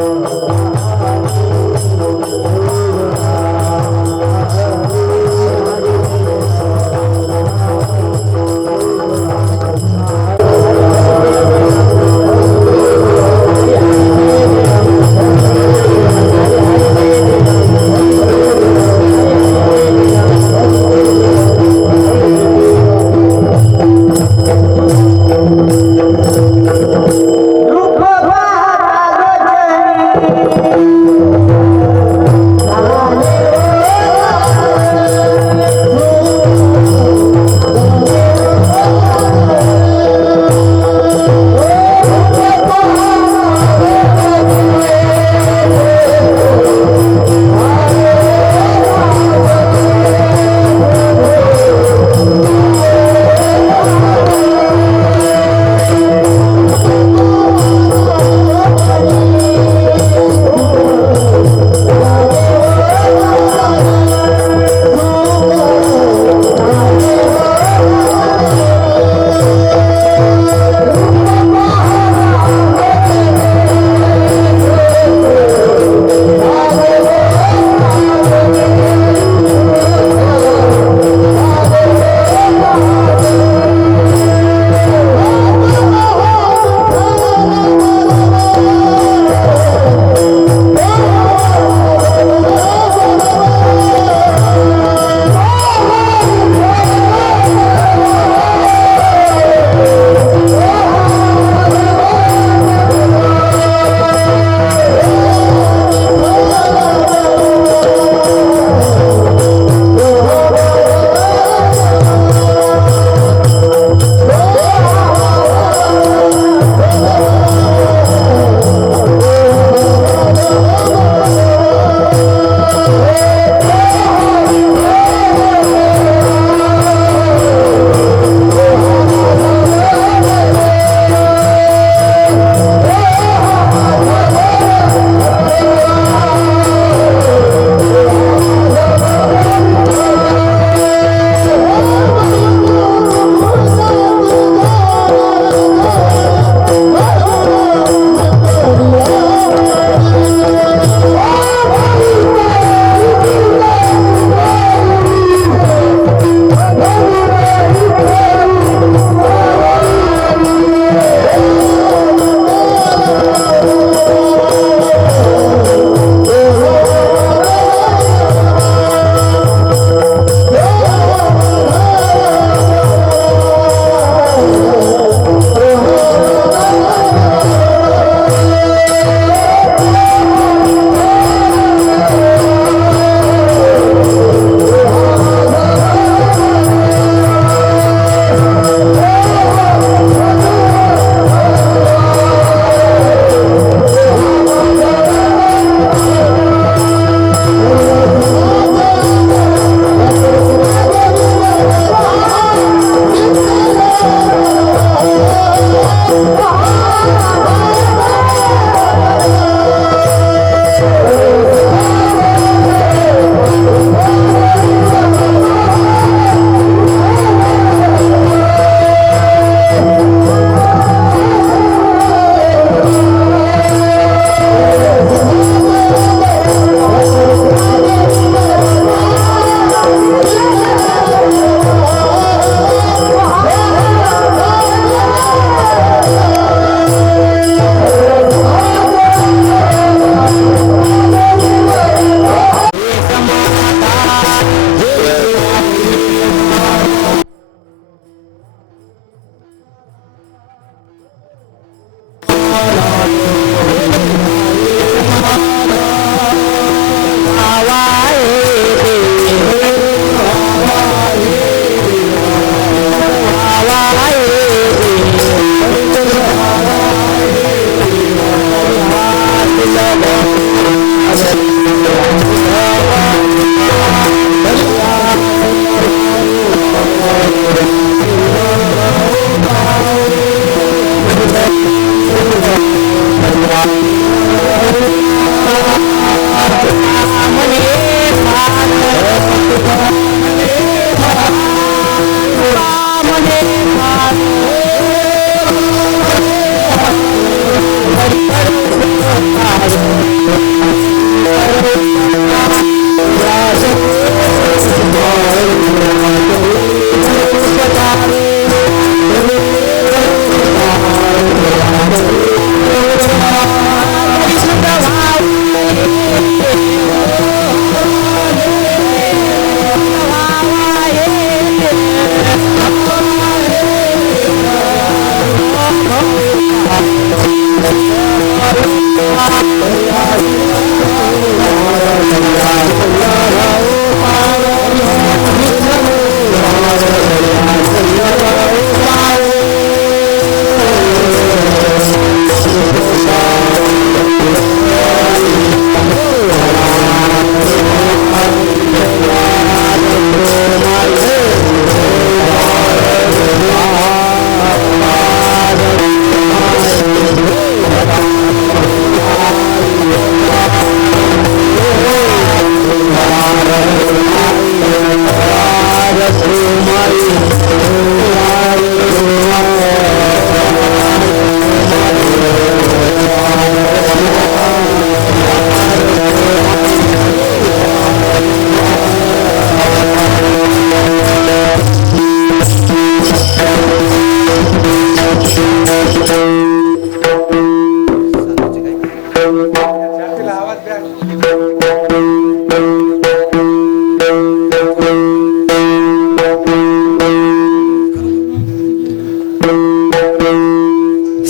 Hare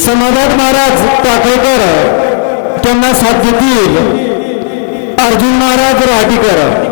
समाधान महाराज टाकळकर त्यांना साथ देतील अर्जुन महाराज राठीकर।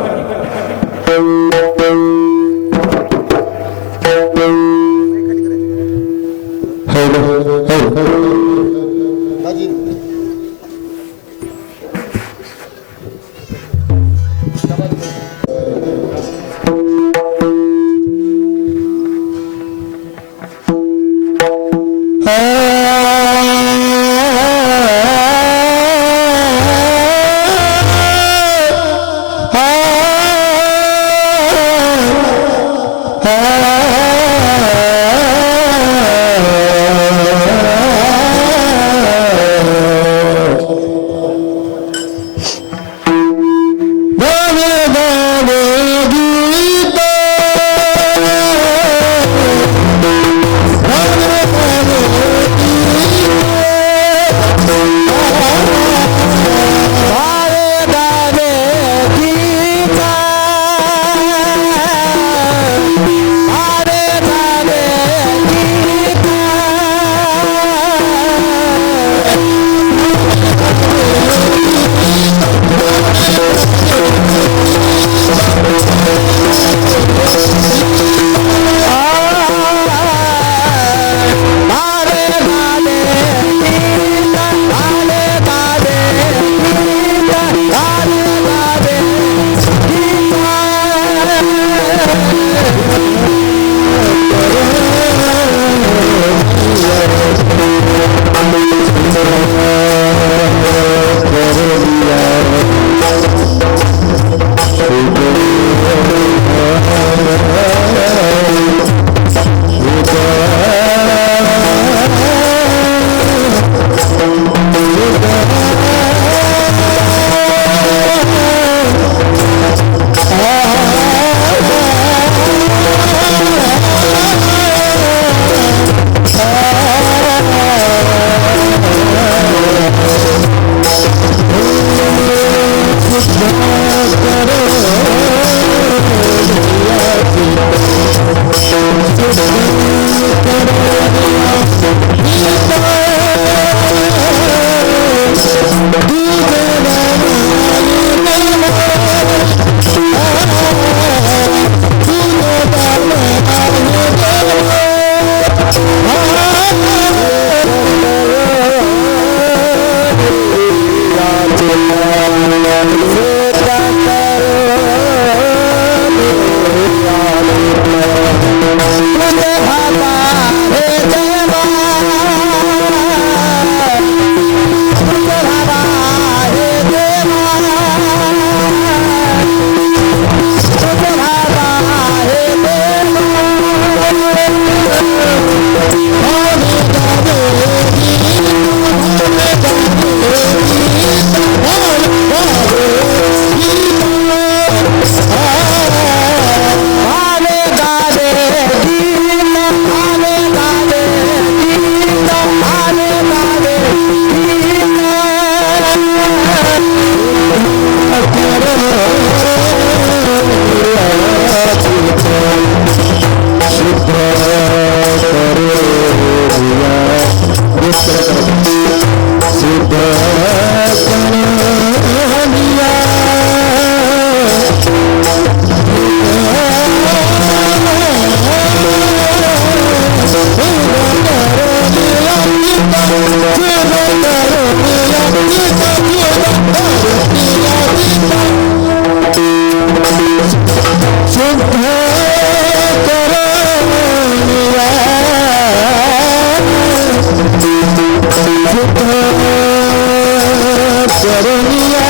करुणिया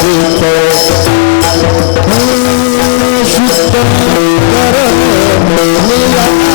चित्त शुद्ध करुणिया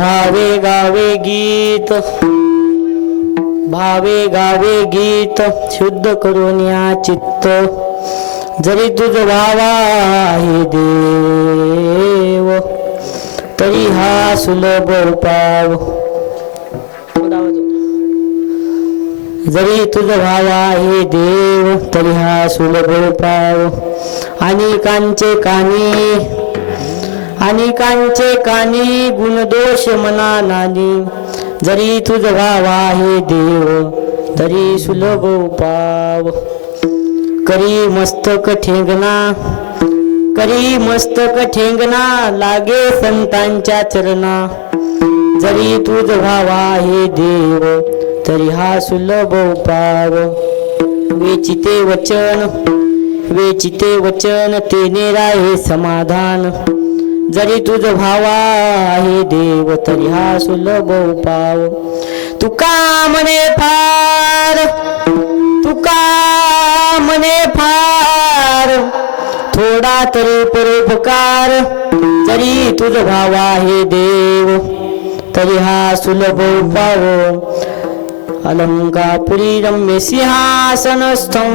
भावे गावे गीत भावे गावे गीत शुद्ध करून या चित्त जरी तुझ भावा हे देव तरी हा सुलभ उपाव जरी तुझ भावा हे देव तरी हा सुलभ उपाव अनेकांचे कानी गुणदोष मना नानी जरी तुझ भावा हे देव तरी सुलभ उपाव करी मस्तक ठेंगना लागे संतांच्या चरणा जरी तुझ भावा हे देव तरी हा सुलभ उपाव वेचिते वचन तेने राहे समाधान जरी तुझ भावा हे देव तरी हा सुलभ उपाव तुका मने फार थोडा तरी परोपकार जरी तुझ भावा हे देव तरी हा सुलभ उपाव अलंकापुरी रम्य सिंहासनस्थं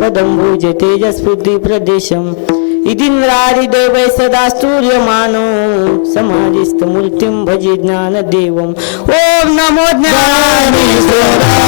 पदंभुज तेजस्फूर्ति प्रदेशम् इदिन्द्रादि देवै सदा स्तूयमानो समाधिस्थ मूर्तिं भजे ज्ञानदेवम् ॐ नमो ज्ञानेश्वराय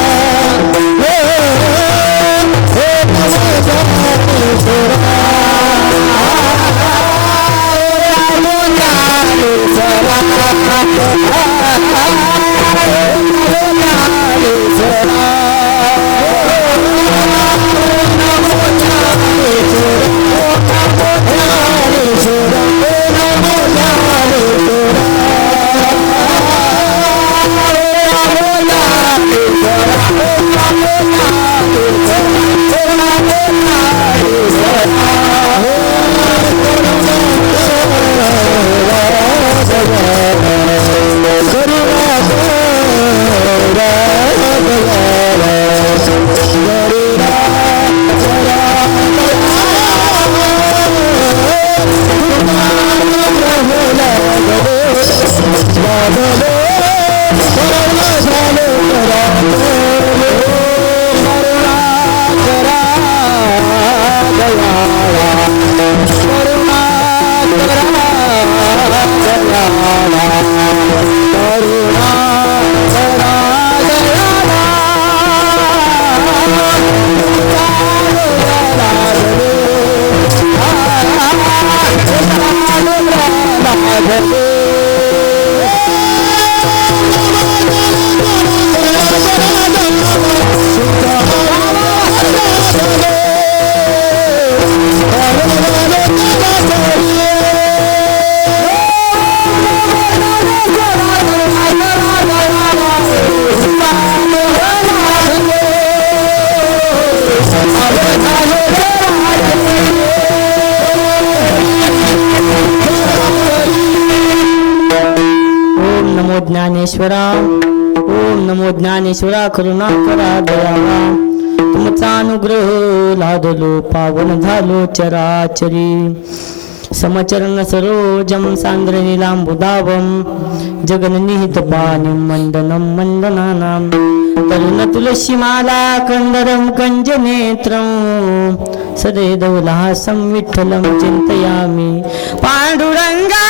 ज्ञानेश्वरा करुणा करा दयावा तुमचा अनुग्रह लादलो पावन झालो चराचरी समचरण सरोजम सांद्र नीलांबुदावम जगननिहित पाणिं मंदनं मंदनानां तरुण तुलसीमाला कंदरं कंजनेत्रं सदैदौलासं विठ्ठलं चिन्तयामि पांडुरंगा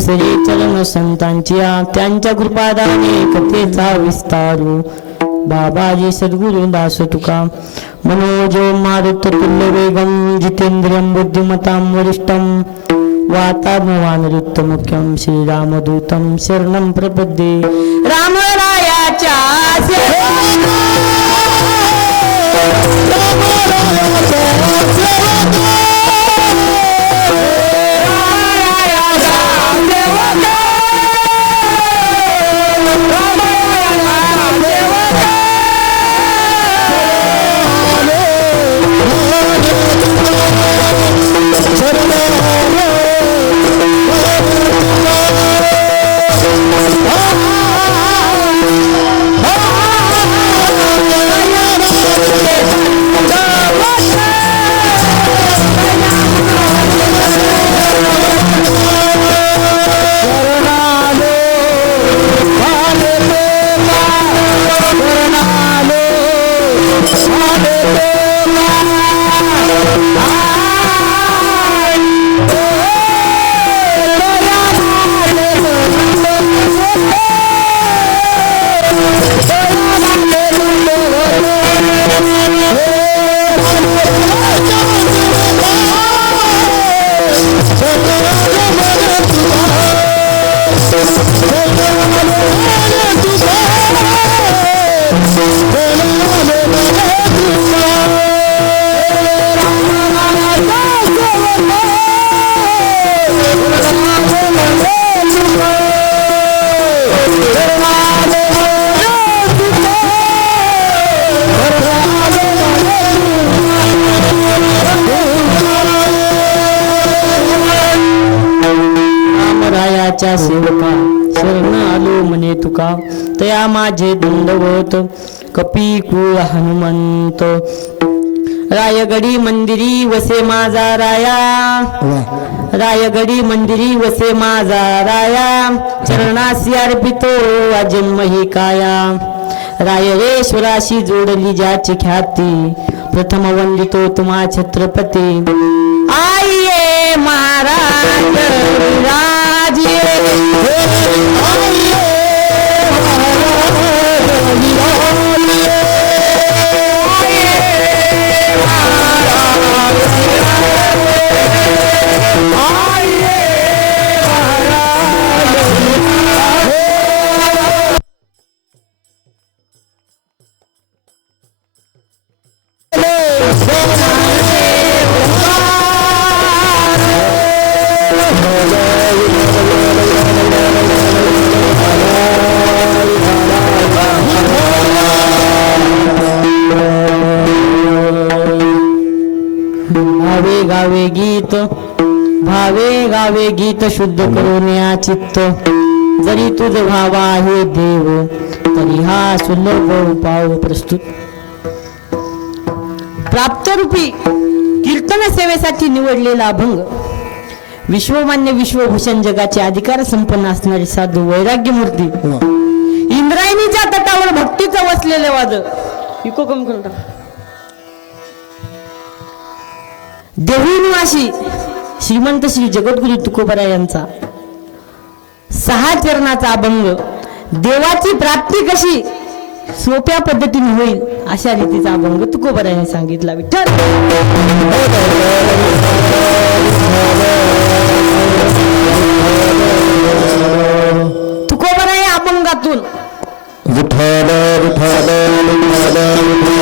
दुसरे चरण संतांची त्यांच्या कृपादाने कथेचा विस्तारू बाबाजी सद्गुरु दास तुका मनोजो मारुत तुल्य वेगम जितेंद्रियं बुद्धिमतां वरिष्ठं वातात्मवानरुत्तमुख्यं श्रीरामदूतं शरणं प्रपद्ये रामरायाच्या सेवका शरण आलो मने तुका तया माझे दंडवत कपी कुळ हनुमंत रायगडी मंदिरी वसे माझा राया रायगडी मंदिरी वसे माझा राया चरणासी अर्पितो अजन्म ही काया रायरेश्वराशी जोडली ज्याची ख्याती प्रथम वंदितो तुम्हा छत्रपती आइये महाराज राजे गावे गीत भावे गावे गीत शुद्ध करून या चित्त जरी तुझ भाव आहे देव तरी हा सुलभ उपाय प्रस्तुत प्राप्तरूपी कीर्तन सेवेसाठी निवडलेला अभंग विश्वमान्य विश्वभूषण जगाचे अधिकार संपन्न असणारी साधू वैराग्य मूर्ती इंद्रायणीच्या तटावर भक्तीचं वसलेले वाद इको कम करून टाक देहू निवासी श्रीमंत श्री जगद्गुरु तुकोबरा यांचा 6 चरणाचा अभंग देवाची प्राप्ती कशी सोप्या पद्धतीने होईल अशा रीतीचा अभंग तुकोबरा यांनी सांगितला विठ्ठल तुकोबरा या अभंगातून विठ्ठल विठ्ठल विठ्ठल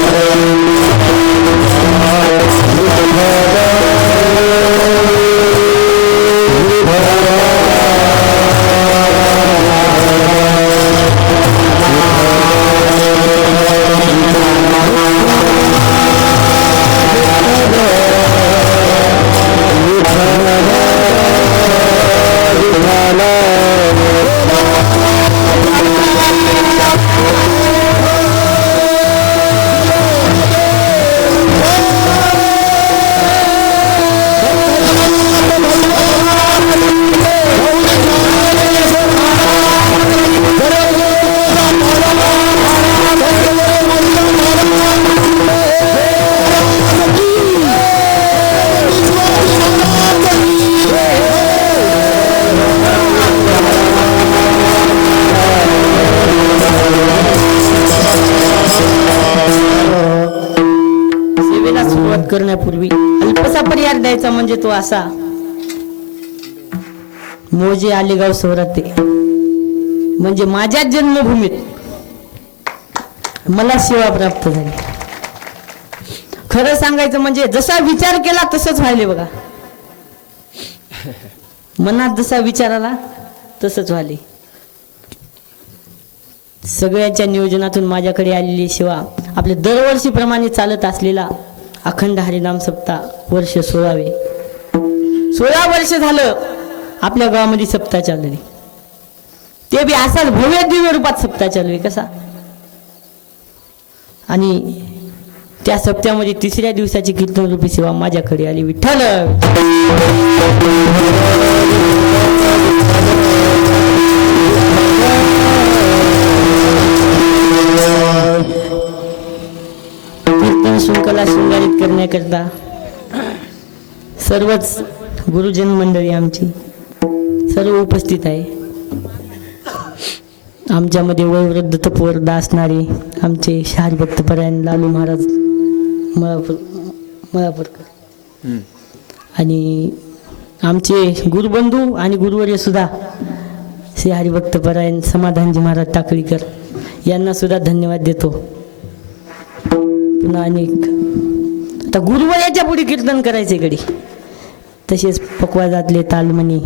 करण्यापूर्वी अल्पसा परिहार द्यायचा म्हणजे तो असा. मोजे आलेगाव सौराते म्हणजे माझ्या जन्मभूमीत मला सेवा प्राप्त झाली. खरं सांगायचं म्हणजे जसा विचार केला तसंच व्हायले बघा. मनात जसा विचार आला तसंच व्हायले. सगळ्यांच्या नियोजनातून माझ्याकडे आलेली सेवा आपल्या दरवर्षीप्रमाणे चालत असलेला अखंड हरिनाम सप्ताह वर्ष 16वे. 16 वर्ष झालं आपल्या गावामध्ये सप्ताह चालली. ते बी असाच भव्य दिव्य रूपात सप्ताह चालू आहे कसा. आणि त्या सप्त्यामध्ये 3ऱ्या दिवसाची कीर्तन रूपी सेवा माझ्याकडे आली. विठ्ठल कीर्तन शृंखला शृंगारित करण्याकरता सर्वच गुरुजन मंडळी आमची सर्व उपस्थित आहे. आमच्यामध्ये वयोवृद्ध तपवर्ध असणारे आमचे हरिभक्त परायण लालू महाराज मळापूरकर आणि आमचे गुरुबंधू आणि गुरुवर्य सुद्धा श्री हरिभक्त परायण समाधानजी महाराज टाकळीकर यांना सुद्धा धन्यवाद देतो. पुन्हा अनेक आता गुरुवर्याच्या पुढे कीर्तन करायचे कडे तसेच पकवाजातले तालमणी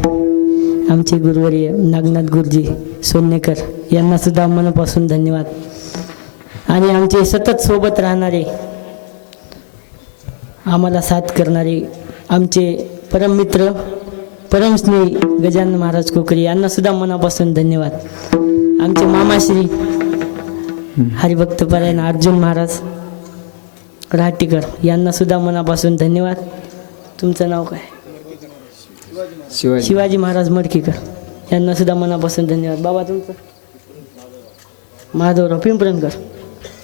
आमचे गुरुवर्य नागनाथ गुरुजी सोन्नेकर यांना सुद्धा मनापासून धन्यवाद. आणि आमचे सतत सोबत राहणारे आम्हाला साथ करणारे आमचे परममित्र परमस्नेही गजानन महाराज कोकरे यांना सुद्धा मनापासून धन्यवाद. आमचे मामाश्री हरिभक्त परायण अर्जुन महाराज राहटीकर यांना सुद्धा मनापासून धन्यवाद. तुमचं नाव काय? शिवाजी महाराज मडकीकर यांना सुद्धा मनापासून धन्यवाद. बाबा तुमचं? महादेवराव पिंपरणकर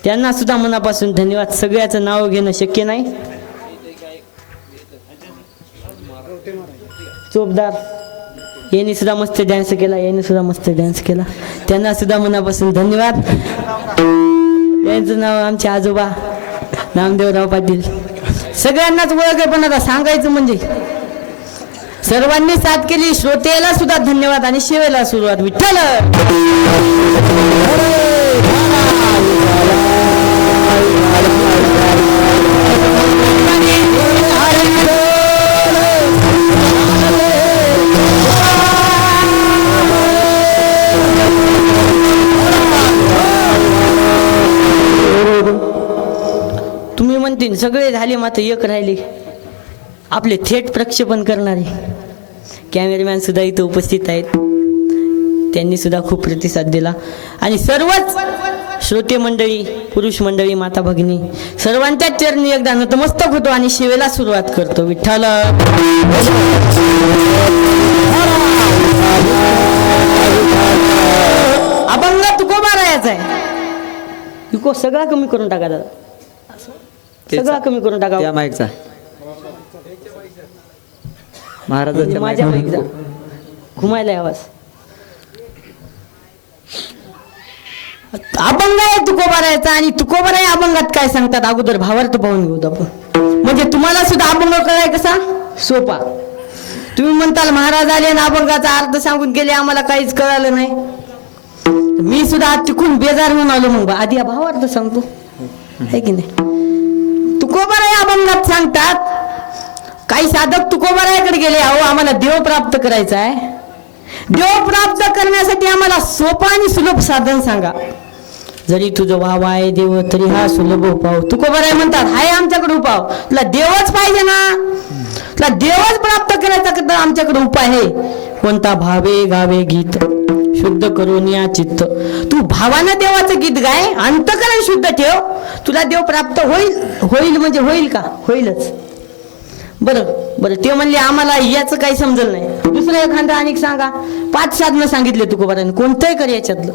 त्यांना सुद्धा मनापासून धन्यवाद. सगळ्याचं नाव घेणं शक्य नाही. चोपदार यांनी सुद्धा मस्त डान्स केला. त्यांना सुद्धा मनापासून धन्यवाद. यांचं नाव आमचे आजोबा नामदेवराव पाटील. सगळ्यांनाच ओळख आहे पण आता सांगायचं म्हणजे सर्वांनी साथ केली. श्रोतेला सुद्धा धन्यवाद आणि सेवेला सुरुवात. विठ्ठल तुम्ही म्हणतील सगळे झाले मात्र एक राहिले आपले थेट प्रक्षेपण करणारे कॅमेरामॅन सुद्धा इथं उपस्थित आहेत. त्यांनी सुद्धा खूप प्रतिसाद दिला. आणि सर्वच श्रोते मंडळी पुरुष मंडळी माता भगिनी सर्वांच्या चरणी एकदा नतमस्तक होतो आणि सेवेला सुरुवात करतो. विठ्ठल अभंग तुकोबा राहायचा आहे. तुको सगळा कमी करून टाका दादा. सगळा कमी करून टाका. त्या माईकचा महाराजांच्या माझ्या माईकचा घुमायला आवाज. अभंग आहे तुकोबा राहायचा. आणि तुकोबा राय अभंगात काय सांगतात अगोदर भावार्थ पाहून घेऊ आपण. म्हणजे तुम्हाला सुद्धा अभंग कळाय कसा सोपा. तुम्ही म्हणताल महाराज आले आणि अभंगाचा अर्थ सांगून गेले आम्हाला काहीच कळालं नाही. मी सुद्धा तिकून बेजार होऊन आलो. मग आधी भावार्थ सांगतो आहे की नाही. तुकोबाराय अभंगात सांगतात काही साधक तुकोबारायकडे गेले. अहो आम्हाला देव प्राप्त करायचा आहे. देव प्राप्त करण्यासाठी आम्हाला सोपा आणि सुलभ साधन सांगा. जरी तुझं वाव आहे देव तरी हा सुलभ उपाव. तुकोबाराय म्हणतात हाय आमच्याकडे उपाव. तुला देवच पाहिजे ना. तुला देवच प्राप्त करायचा तर आमच्याकडे उपाय आहे. कोणता? भावे गावे गीत शुद्ध करून या चित्त. तू भावानं देवाचं गीत गाय अंतकरण शुद्ध ठेव. तुला देव प्राप्त होईल म्हणजे होईल का? होईलच. बरं ते म्हणले आम्हाला याचं काही समजलं नाही. दुसरं एखादं आणि सांगा. 5 साधनं सांगितले तुकोबाराने. कोणतंही कर याच्यातलं.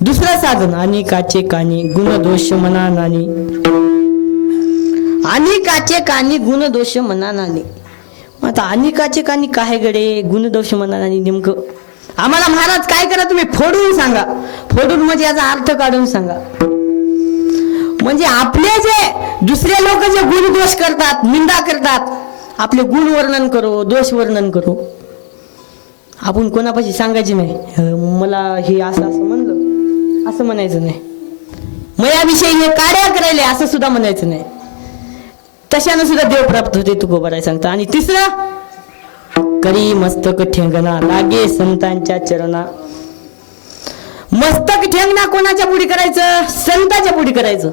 दुसरं साधन अनेकाचे कानी गुण दोष मना नानी. अनेकाचे कानी गुण दोष मना नानी. आता अनेकाचे कानी काय गडे गुण दोष मना नानी नेमकं आम्हाला महाराज काय करा तुम्ही फोडून सांगा. फोडून म्हणजे याचा अर्थ काढून सांगा. म्हणजे आपले जे दुसरे लोक जे गुण दोष करतात, निंदा करतात, आपले गुण वर्णन करो, दोष वर्णन करो, आपण कोणापाशी सांगायचे नाही. मला हे असं असं म्हणलं, असं म्हणायचं नाही. मयाविषयी हे काड्या करायले असं सुद्धा म्हणायचं नाही. तशानं सुद्धा देव प्राप्त होते तुकोबाराय सांगता. आणि तिसरं, करी मस्तक ठेंगणा लागे संतांच्या चरणा. मस्तक ठेंगणा कोणाच्या पुढे करायचं? संताच्या पुढे करायचं.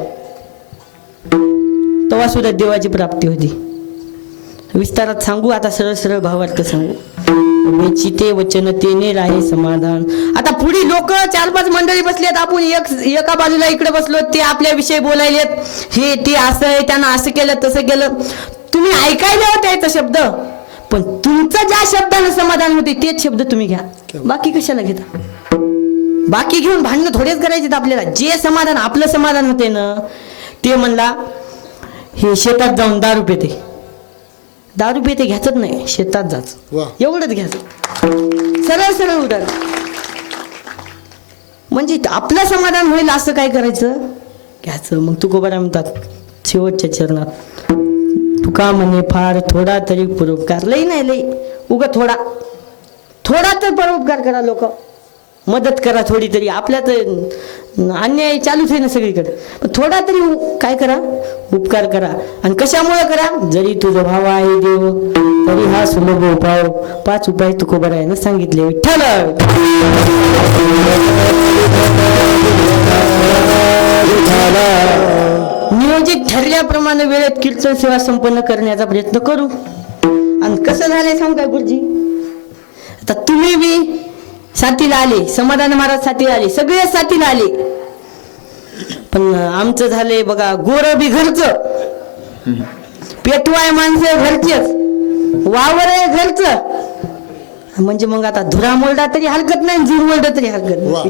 तेव्हा सुद्धा देवाची प्राप्ती होती. विस्तारात सांगू, आता सरळ सरळ भावार्थ सांगू. चिते वचन तेने राहे समाधान. आता पुढे लोक 4-5 मंडळी बसलेत, आपण एका बाजूला इकडे बसलो, ते आपल्याविषयी बोलायलेत, हे ते असं आहे, त्यानं असं केलं तसं केलं. तुम्ही ऐकायला होते याचा शब्द, पण तुमचं ज्या शब्दानं समाधान होते तेच शब्द तुम्ही घ्या. बाकी कशाला घेता? बाकी घेऊन भांडणं थोडेच करायचे आपल्याला. जे समाधान आपलं समाधान होते ना, ते म्हणला हे शेतात जाऊन दारू पिते. दारू पिते घ्यायचंच नाही, शेतात जायचं, एवढंच घ्यायचं. सरळ सरळ उदाहरण. म्हणजे आपलं समाधान होईल असं काय करायचं? घ्यायचं. मग तुकोबाराय म्हणतात शेवटच्या चरणात, तुका म्हणे फार थोडा तरी परोपकार. लई नाही, लई उगा थोडा थोडा तर परोपकार करा, लोक मदत करा थोडी तरी. आपल्यात अन्याय चालूच आहे ना सगळीकडे. थोडा तरी काय करा, उपकार करा. आणि कशामुळे करा? जरी तुझा भाव आहे देव, तरी हा सुलभ उपाय. 5 उपाय तुकोबारायानं सांगितले. विठ्ठल नियोजित ठरल्याप्रमाणे वेळेत कीर्तन सेवा संपन्न करण्याचा प्रयत्न करू. आणि कसं झालंय सांगू काय गुरुजी? आता तुम्ही बी साथीला आले, समाधान महाराज साथीला आले, सगळे साथीला आले. पण आमचं झालंय बघा, गोर बी घरचं, पेटवाय माणसं घरचेच, वावर आहे घरचं. म्हणजे मग आता धुरा मोलडा तरी हरकत नाही, जीव मोलडा तरी हरकत नाही.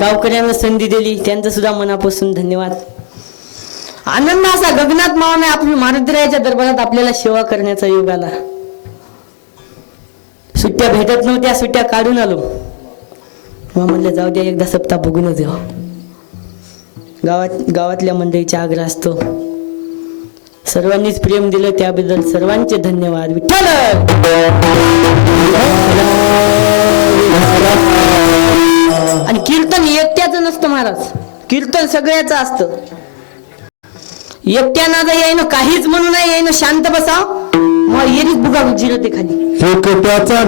गावकऱ्यांना संधी दिली, त्यांचं सुद्धा मनापासून धन्यवाद. आनंद असा गगनात मावणे आपल्या महारुद्राच्या दरबारात आपल्याला सेवा करण्याचा योग आला. सुट्ट्या भेटत नव्हत्या, सुट्ट्या काढून आलो. मग म्हणलं जाऊ द्या, एकदा सप्ताह बघूनच जाऊ. गावातल्या मंडळीचा आग्रह असतो. सर्वांनीच प्रेम दिलं, त्याबद्दल सर्वांचे धन्यवाद. विठ्ठल आणि कीर्तन एकट्याचं नसतं महाराज, कीर्तन सगळ्याचं असतं. एकट्यानं जर यायनं काहीच म्हणू नाही, यायनं शांत बसाव, मग येरीच बुगा जिरते खाली. एकट्याचा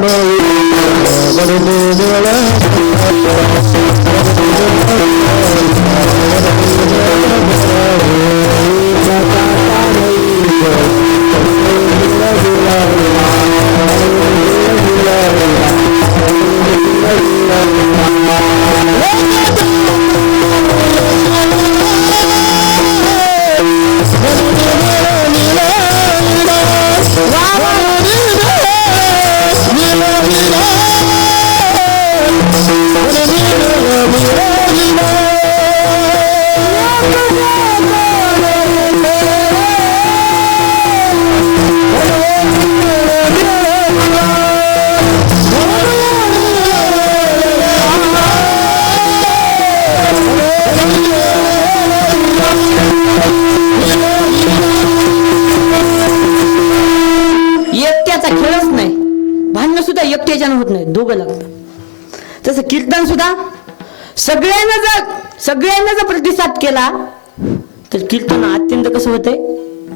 एकट्याच्यानं होत नाही, दोघं लागतात. तसं कीर्तन सुद्धा सगळ्यांना जर प्रतिसाद केला तर कीर्तन अत्यंत कसं होतंय,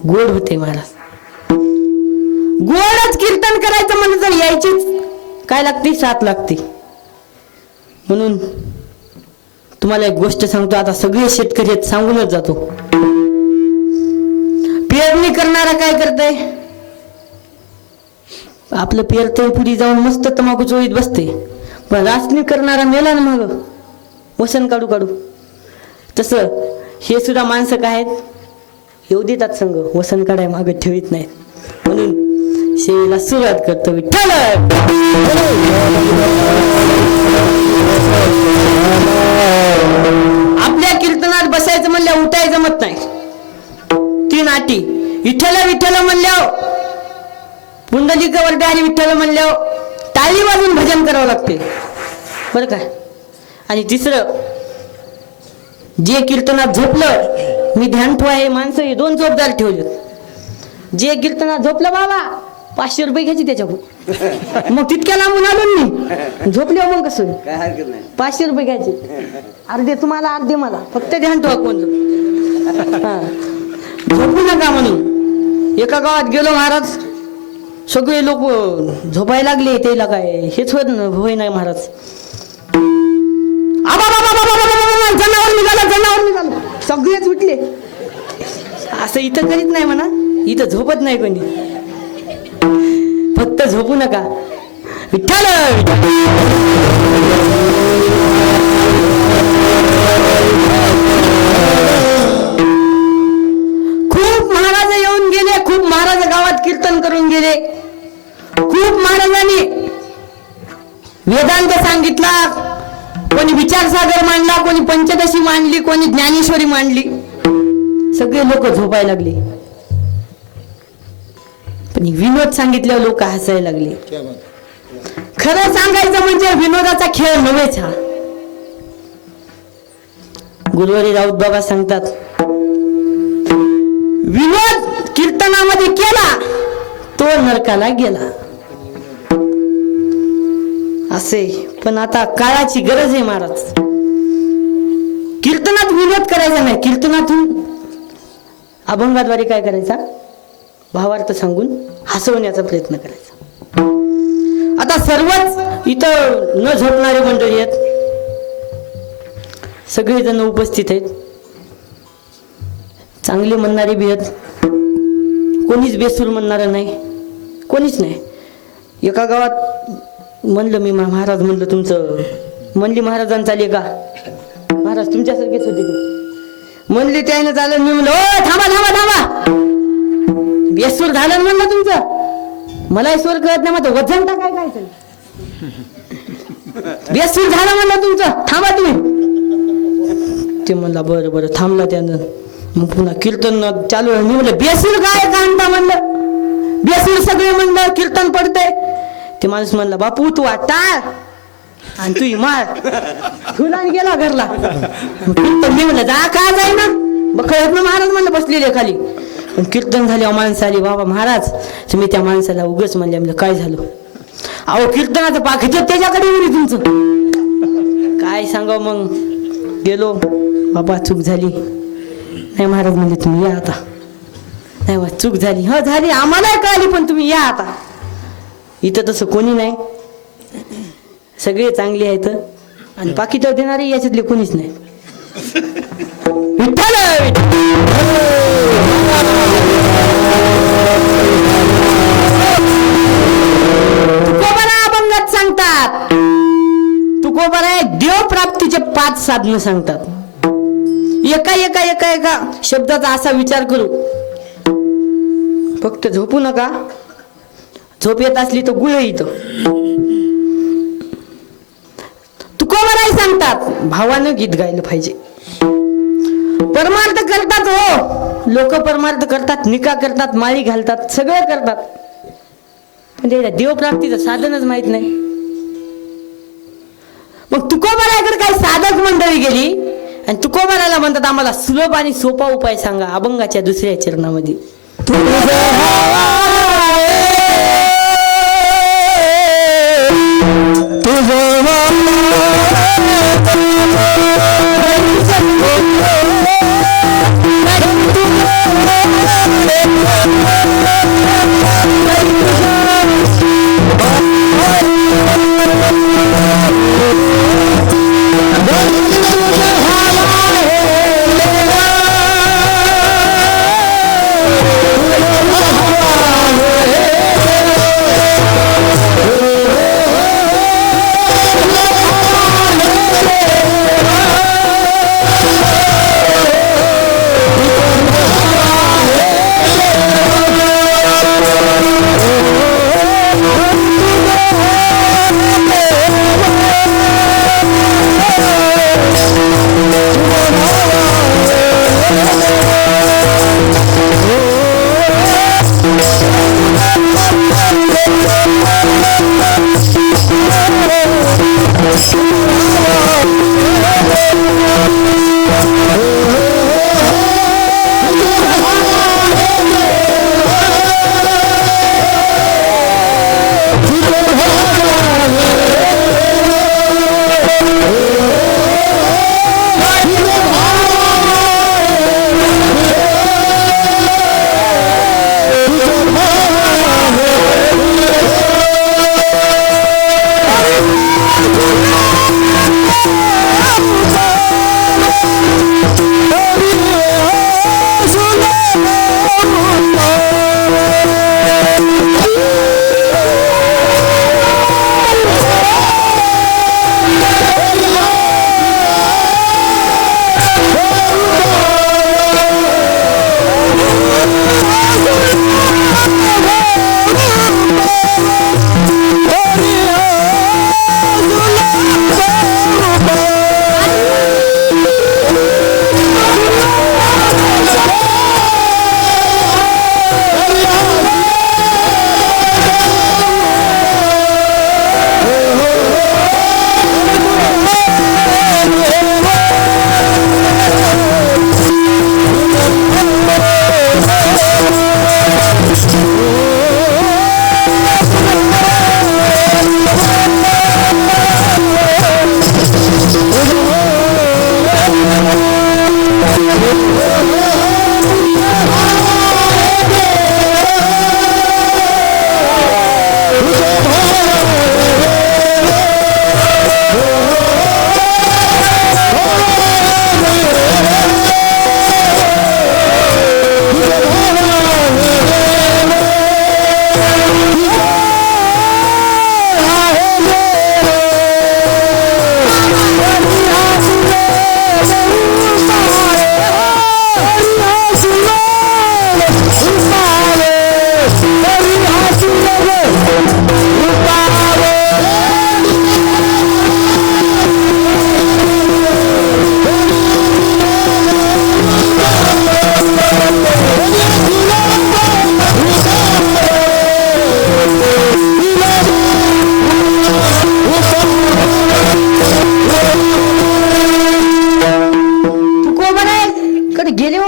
गोड होते महाराज. गोडच कीर्तन करायचं म्हणजे तर यायचीच काय लागते, 7 लागते. म्हणून तुम्हाला एक गोष्ट सांगतो, आता सगळे शेतकरी आहेत, सांगूनच जातो. पेरणी करणारा काय करतय, आपलं पेरतय, पुढे जाऊन मस्त तंबाखू चोळीत बसते. पण रासनी करणारा मेला ना माग, वसन काढू काढू. तसं हे सुद्धा माणसं काय आहेत, येऊ देतात संघ, वसन काढाय माग ठेवीत नाहीत. म्हणून शेळीला सुरुवात करतो. विठ्ठल आपल्या कीर्तनात बसायचं म्हणल्या उठायचं जमत नाही. 3 अटी. विठ्ठल विठ्ठल म्हणल्यावर पुंडलिकावर आली, विठ्ठल म्हणल्यावर टाळी वाजून भजन करावं लागते. बरं काय. आणि तिसरं, जे कीर्तनात झोपलं, मी ध्यान ठेवा हे माणसं हे 2 चोपदार ठेवले. जे कीर्तनात झोपलं बाबा 500 रुपये घ्यायचे त्याच्याकडून. मग तितक्या लांबून आलो मी, झोपले मग कसं काय हरकत नाही. 500 रुपये घ्यायचे. अर्धे तुम्हाला अर्धे मला, फक्त ध्यान ठेवा कोण हा. झोपू नका म्हणून. एका गावात गेलो महाराज, सगळे लोक झोपायला लागले. त्याला काय हेच होय नाही महाराज. जनावर निघालं, सगळेच उठले. असं इथं करीत नाही म्हणा, इथं झोपत नाही कोणी. फक्त झोपू नका. विठ्ठल खूप महाराज येऊन गेले, खूप महाराज गावात कीर्तन करून गेले. खूप महाराजांनी वेदांत सांगितला, कोणी विचारसागर मांडला, कोणी पंचदशी मांडली, कोणी ज्ञानेश्वरी मांडली. सगळे लोक झोपायला लागले. पण विनोद सांगितल्यावर लोक हसायला लागले. खरं सांगायचं म्हणजे विनोदाचा खेळ नव्हेच हा. गुरुवारी राऊत बाबा सांगतात, विनोद कीर्तनामध्ये केला तो नरकाला गेला. असे पण आता काळाची गरज आहे महाराज. कीर्तनात विनोद करायचा नाही, कीर्तनातून अभंगाद्वारे काय करायचा, भावार्थ सांगून हसवण्याचा प्रयत्न करायचा. आता सर्वच इथं न झोपणारे मंडळी आहेत, सगळेजण उपस्थित आहेत. चांगले म्हणणारे बी आहेत, कोणीच बेसूर म्हणणार नाही, कोणीच नाही. एका गावात म्हणलं मी, महाराज म्हणलं तुमचं, म्हणली महाराजांचं चाले का, महाराज तुमच्यासारखेच होते ते. म्हणली त्याने झालं. मी म्हणलं ओ थांबा थांबा थांबा, बेसूर झालं म्हणलं तुमचं, मला स्वर कळत नाही, माझं वजन टाकाय काय बेसूर झालं म्हणलं तुमचं, थांबा तुम्ही. ते म्हणला बरं बरं, थांबला त्यानं. मग पुन्हा कीर्तन चालू आहे. मी म्हणलं बेसूर काय कांता म्हणलं, बेसूर सगळे म्हणलं कीर्तन पडते. ते माणूस म्हणला बापू तू टाळ आणि तू मार, तुला गेला घरला. मी म्हणलं जा का जाई ना, बखळत ना महाराज म्हणलं बसलेले खाली. पण कीर्तन झाले, माणसं आली. बाबा महाराज तुम्ही त्या माणसाला उगच म्हणले. म्हणलं काय झालं, अहो कीर्तनाचं पाकिट त्याच्याकडे येऊन तुमचं काय सांगाव. मग गेलो, बाबा चूक झाली. नाही महाराज म्हणले तुम्ही या आता. नाही बा चूक झाली, हो झाली आम्हाला कळली, पण तुम्ही या आता. इथं तसं कोणी नाही, सगळे चांगले आहेत आणि पाकिट देणारे याच्यातले कोणीच नाही. विठ्ठल तुकोबारा अभंगात सांगतात, तुकोबारा देव प्राप्तीचे 5 साधनं सांगतात. एका एका एका एका शब्दाचा असा विचार करू. फक्त झोपू नका, झोप येत असली तर गुळ येतं. तुकोबाराही सांगतात भावानं गीत गायलं पाहिजे. परमार्थ करतात हो लोक, परमार्थ करतात, निका करतात, माळी घालतात, सगळं करतात, पण त्याला देवप्राप्तीचं साधनच माहित नाही. मग तुकोबाराकडे काही साधक मंडळी गेली आणि तुकोबाराला म्हणतात आम्हाला सुलभ आणि सोपा उपाय सांगा. अभंगाच्या 2ऱ्या चरणामध्ये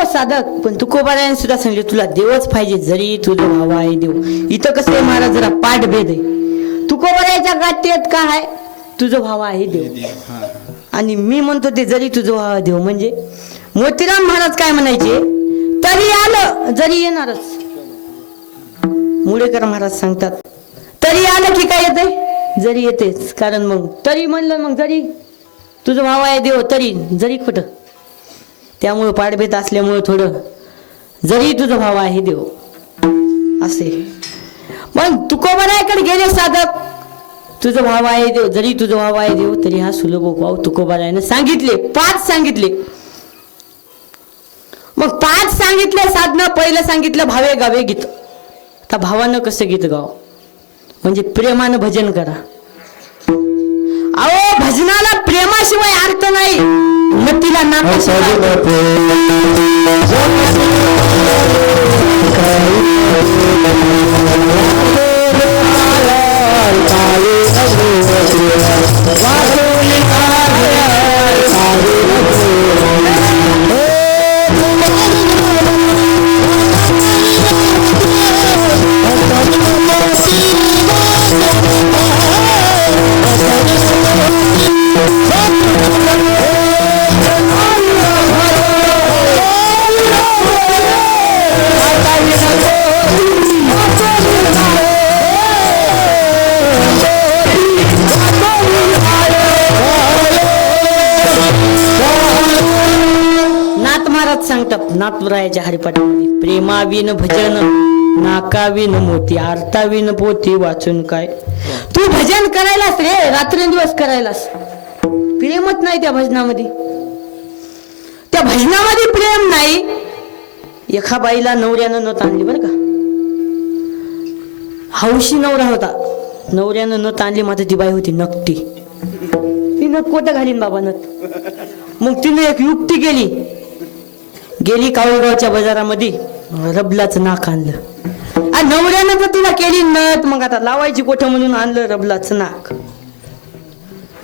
साधक पण तुकोबारायन सुद्धा सांगले तुला देवच पाहिजे जरी तुझं भाव आहे देव. इथं कसं आहे महाराज जरा पाठ भेद आहे. तुकोबारायच्या गाठ्यात काय आहे तुझं भाव आहे देव आणि मी म्हणतो ते जरी तुझं भाव आहे देव. म्हणजे मोतीराम महाराज काय म्हणायचे तरी आलं जरी येणारच. मुळेकर महाराज सांगतात तरी आलं की काय येते जरी येतेच. कारण मग तरी म्हणलं मग जरी तुझं भाव आहे देव तरी जरी कुठं. त्यामुळे पाठभेद असल्यामुळे थोडं जरी तुझं भाव आहे देव असे. मग तुकोबारायकडे गेले साधक तुझं भाव आहे देव जरी तुझं भाव आहे देव तरी हा सुलभ भाव तुकोबारायने सांगितले. 5 सांगितले. मग 5 सांगितले साधनं. पहिलं सांगितलं भावे गावे गीत. आता भावानं कसं गीत गाव म्हणजे प्रेमानं भजन करा. अहो भजनाला प्रेमाशिवाय अर्थ नाही. मतीला नाकाशिवाय सांगतात नाथरायाच्या हरिपाठामध्ये प्रेमाविन भजन नाकाविन मोती आरताविन पोती वाचून काय. तू भजन करायलास रे रात्रंदिवस करायलास. प्रेमच नाही त्या भजनामध्ये. त्या भजनामध्ये प्रेम नाही. एका बाईला नवऱ्यानं नथ आणली बरं का. हौशी नवरा होता. नवऱ्यानं नथ आणली मात्र ती बाई होती नकटी. ती नथ कोटं घालीन बाबा नथ. मग तिने एक युक्ती केली. गेली कावळगावच्या बाजारामध्ये रबलाचं नाक आणलं. नवऱ्यानं तर तिला केली नथ. मग आता लावायची कोठं म्हणून आणलं रबलाचं नाक.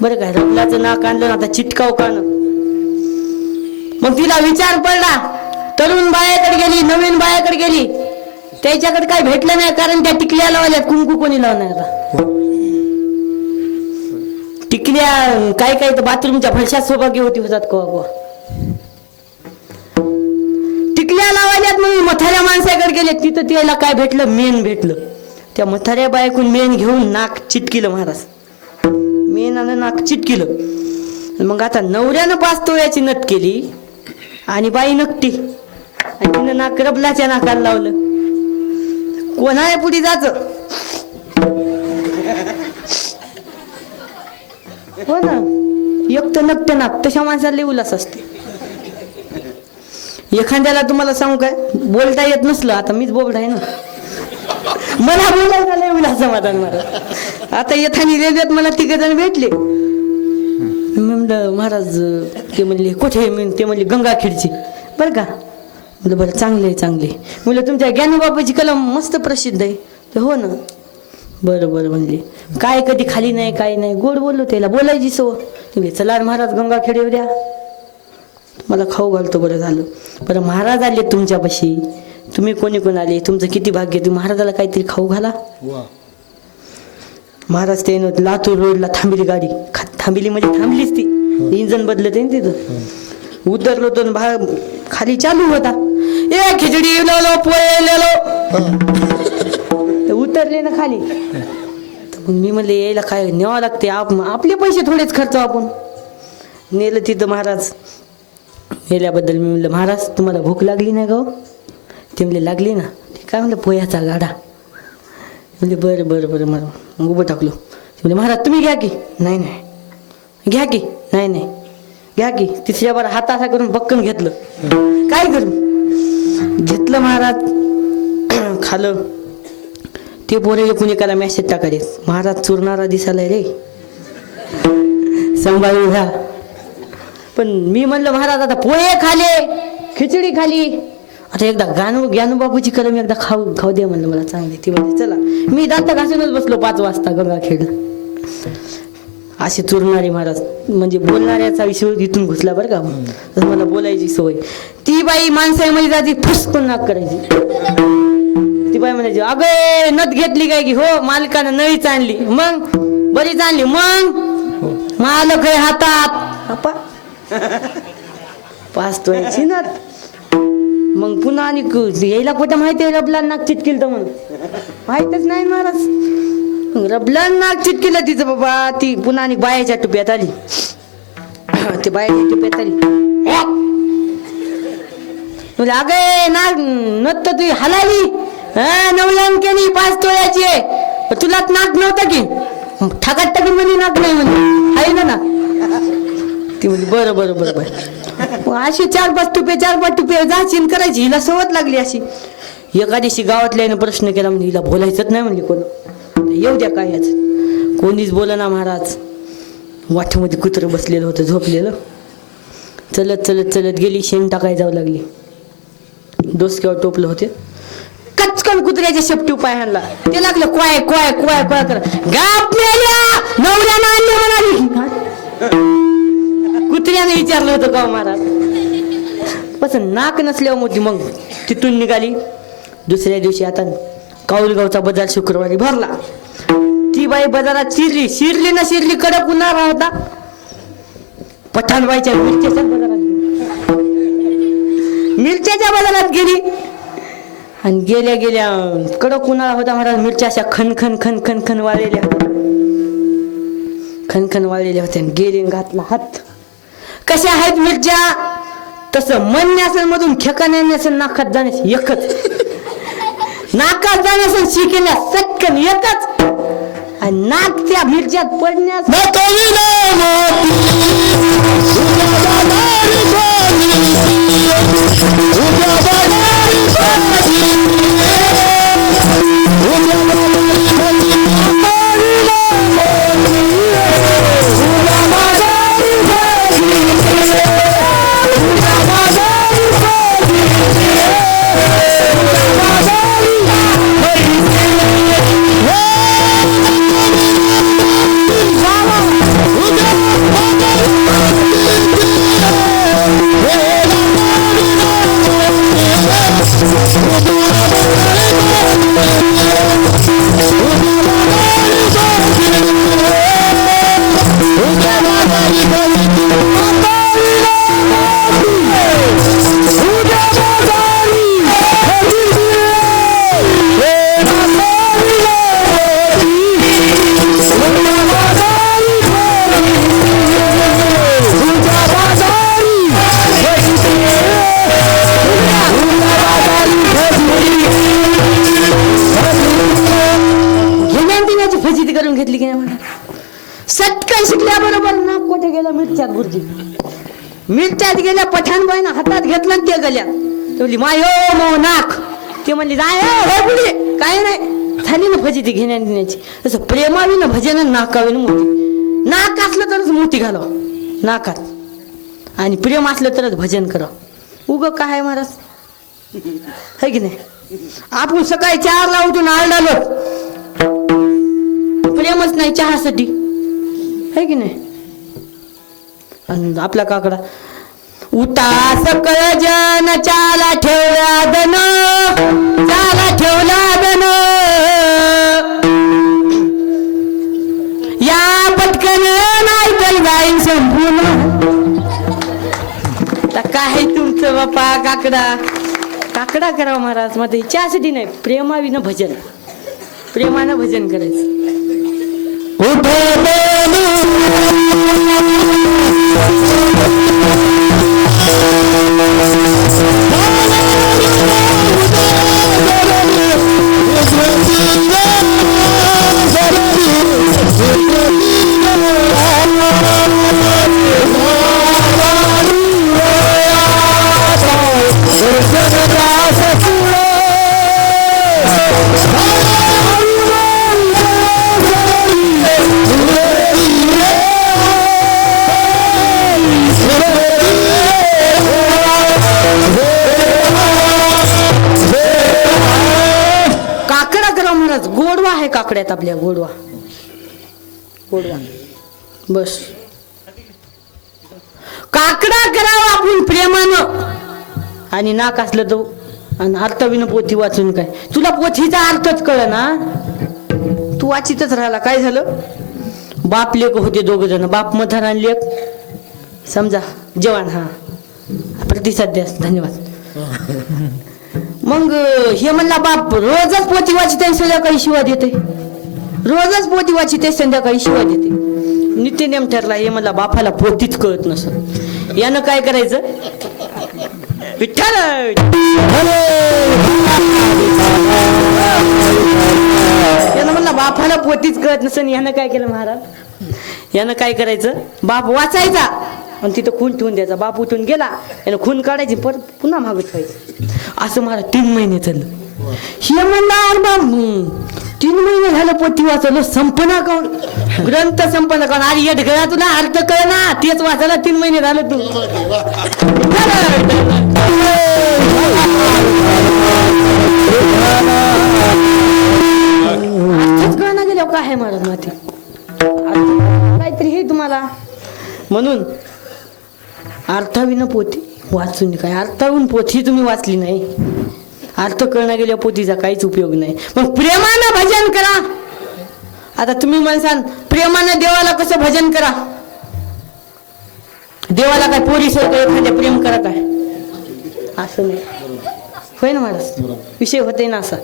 बरं काय रबलाचं नाक आणलं ना आता चिटकाव कान. मग तिला विचार पडला, तरुण बायाकडे गेली, नवीन बायाकडे गेली, त्याच्याकडे काय भेटलं नाही, कारण त्या टिकल्या लावल्यात. कुंकू कोणी लावणार आता? टिकल्या काय काय तर बाथरूमच्या फरशात सौभाग्य होती होतात कवा. टिकल्या लावल्यात म्हणून म्हाताऱ्या माणसाकडे गेले, तिथं त्याला काय भेटलं? मेन भेटलं. त्या म्हाताऱ्या बायकून मेन घेऊन नाक चिटकिलं महाराज. मेनानं नाक चिटकिलं. मग आता नवऱ्यानं 5 तोळ्याची नथ केली आणि बाई नकटी, आणि तिनं नाक रबलाच्या नाकाला लावलं. कोणाला पुढे जायचं? हो ना, एक तर नकट नाक, तशा माणसाला लई उल्हास असते. एखाद्याला तुम्हाला सांगू काय, बोलता येत नसलं, आता मीच बोलताय ना, मला बोलायला लई उल्हास समाधान महाराज. आता येतानी रेल्वेत मला 3 जण भेटले. मी म्हणलं महाराज, ते म्हणले कुठे? ते म्हणले गंगाखेडची. बरं का? म्हणलं बरं, चांगले चांगले. म्हणलं तुमच्या ज्ञानोबाबाची कलम मस्त प्रसिद्ध आहे. तर हो ना. बरं बरं म्हणले. काय कधी खाली नाही, काय नाही, गोड बोललो. त्याला बोलायची सवय. तुम्ही चला महाराज गंगाखेड येऊ द्या, मला खाऊ घालतो. बरं झालं. बरं महाराज आले तुमच्यापाशी, तुम्ही कोणी कोण आले, तुमचं किती भाग्य, तुम्ही महाराजाला काहीतरी खाऊ घाला. महाराज ते लातूर रोडला थांबली गाडी. थांबली म्हणजे थांबलीच ती, इंजन बदलत आहे ना तिथं. उतरलो तो खाली चालू होता, ए खिचडी लावलो, पोहे लावलो. उतरले ना खाली. मग मी म्हणले यायला काय न्यावं लागते, आपले पैसे थोडेच खर्च. आपण नेलं तिथं. महाराज नेल्याबद्दल मी म्हणलं महाराज तुम्हाला भूक लागली नाही गो? ते म्हणले लागली ना. ते काय म्हणलं पोह्याचा गाडा. म्हणजे बरं बरं बरं मला मग उभं टाकलो. ते म्हणजे महाराज तुम्ही घ्या की. नाही नाही. घ्या की. नाही नाही. घ्या की. तिसऱ्या बार हात असा करून बक्कन घेतलं. काय करू घेतलं महाराज. खालं. ते पोरे एकूण एकाला मॅसेज टाकाले, महाराज चुरणारा दिसायला रे, सांभाळून घ्या. पण मी म्हणलं महाराज आता पोहे खाले, खिचडी खाली, आता एकदा ज्ञानोबाबूची कलम एकदा खाऊ दे म्हणलं मला चांगली. ती म्हणजे चला. मी दात घासूनच बसलो 5 वाजता गंगाखेड. असे चुरणारे महाराज म्हणजे बोलणाऱ्याचा विषय इथून घुसला बरं का. मला बोलायची सवय. ती बाई माणसामध्ये जाती, फुसकून नाक करायची. ती बाई म्हणायची अगे नथ घेतली काय की? हो मालकानं नळीच आणली. मग बरीच आणली. मग मालक आहे हातात 5 तोळ्याची नथ. मग पुन्हा आणि यायला कुठं माहिती आहे रबला नाक चिटकिल तर म्हणून माहितच नाही महाराज. रबला नाक चिटकिलं तिचं बाबा. ती पुन्हा आणि बायाच्या टुप्यात आली. ते बायाच्या टुप्यात आली. अगे नाक नत तू हलाली, नवल्यान केली 5 तोळ्याची आहे. तुलाच नाक नव्हतं की? ठाकात टाकून म्हणे नाक नाही म्हणे आहे ना. ती म्हणजे बरं बरं बरं बरं. अशी 4-5 टुपे जाचीन करायची. हिला सवत लागली अशी. एका दिवशी गावातल्यानं प्रश्न केला, म्हणजे हिला बोलायचंच नाही म्हणली कोण. येऊ द्या काय याच. कोणीच बोला ना महाराज. वाठ्यामध्ये कुत्रं बसलेलं होतं झोपलेलं. चलत चलत चलत गेली. शेण टाकाय जाऊ लागली. डोसक्यावर टोपलं होते. कचकन कुत्र्याच्या शेपटी पाय आणला. ते लागलं क्वाय क्वाय क्वाय क्वाय कर. गाप मेल्या नवऱ्यानं आणले म्हणाली. कुत्र्याने विचारलं होतं का महाराज. पसंत नाक नसल्यावर मोठी. मग तिथून निघाली. दुसऱ्या दिवशी आता काऊलगावचा बाजार शुक्रवारी भरला. ती बाई बाजारात शिरली ना शिरली. कडक उन्हाळा होता. पठाणबाईच्या मिरच्याच्या बाजारात गेली. मिरच्याच्या बाजारात गेली. आणि गेल्या गेल्या कडक उन्हाळा होता महाराज. मिरच्या अशा खन खन खन खन खन वाळलेल्या. खन खन वाळलेल्या होत्या. गेली घातला हात. कशा आहेत मिरच्या? तसं मन नसेल मधून ठेकाने नसेल नाकात जाण्यास एकच. नाकात जाण्यास शिकेल्या सटकन एकच. आणि नाक त्या मिरच्यात पडण्यास सटकन शिकल्याबरोबर ना कुठे गेलं मिरच्यात गुरुजी मिरच्यात गेल्या पठाणबाईनं हातात घेतलं आणि ते गल्या ते म्हणली मायो मो नाक ते म्हणली नाही हो बुडी काय नाही झाली ना भजी ती घेण्या देण्याची तसं प्रेमावीनं भजन आणि नाकावीनं मोठी नाक असलं तरच मोठी घालाव नाकात आणि प्रेम असलं तरच भजन करावं उग काय महाराज है की नाही आपण सकाळी 4ला उठून आरडालो प्रेमच नाही चहासाठी है की नाही आणि आपला काकडा उठा सकळ जन चाला ठेवला दन चाला ठेवला दन या पटकन नाही तर जाईन संपूर्ण काय तुमचं बापा काकडा काकडा करावं महाराज मग चहासाठी नाही प्रेमाविनं भजन प्रेमानं भजन करायचं गोडवा आहे काकड्यात आपल्या गोडवा गोडवा बस काकडा करावा आपण प्रेमानं आणि नाक असलं तो आणि अर्थविनं पोथी वाचून काय तुला पोथीचा अर्थच कळ ना तू वाचितच राहिला काय झालं बाप लेक होते दोघ जण बाप मधार आणि लेक समजा जवान हा प्रतिसाद द्या धन्यवाद मग हे म्हणला बाप रोजच पोथी वाचिते संध्याकाळी शिवा देते रोजच पोथी वाचिते संध्याकाळी शिवा देते नित्यनेम ठरला हे म्हणला बापाला पोथीच कळत नसत यानं काय करायचं विठ्ठल यानं म्हणला बापाला पोथीच कळत नसत यानं काय केलं महाराज यानं काय करायचं बाप वाचायचा आणि तिथं खून ठेवून द्यायचा बाप उठून गेला यानं खून काढायची परत पुन्हा मागत व्हायचं असं मला 3 महिने चाललं हे म्हणलं बाप 3 महिने झालं पोथी वाचवलं संपना काऊन ग्रंथ संपना काऊन अरे येत गळा तुला अर्थ कळ ना तेच वाचायला 3 महिने झालं तू अर्थच कळना गेल्या काय आहे महाराज माती काहीतरी हे तुम्हाला म्हणून अर्थाविनं पोथी वाचून काय अर्थाहून पोथी तुम्ही वाचली नाही अर्थ कळणं गेल्या पोथीचा काहीच उपयोग नाही मग प्रेमानं भजन करा आता तुम्ही म्हणसाल प्रेमानं देवाला कसं भजन करा देवाला काय पोरी सोडतो एखाद्या प्रेम करा काय असं नाही होय ना महाराज विषय होते ना असा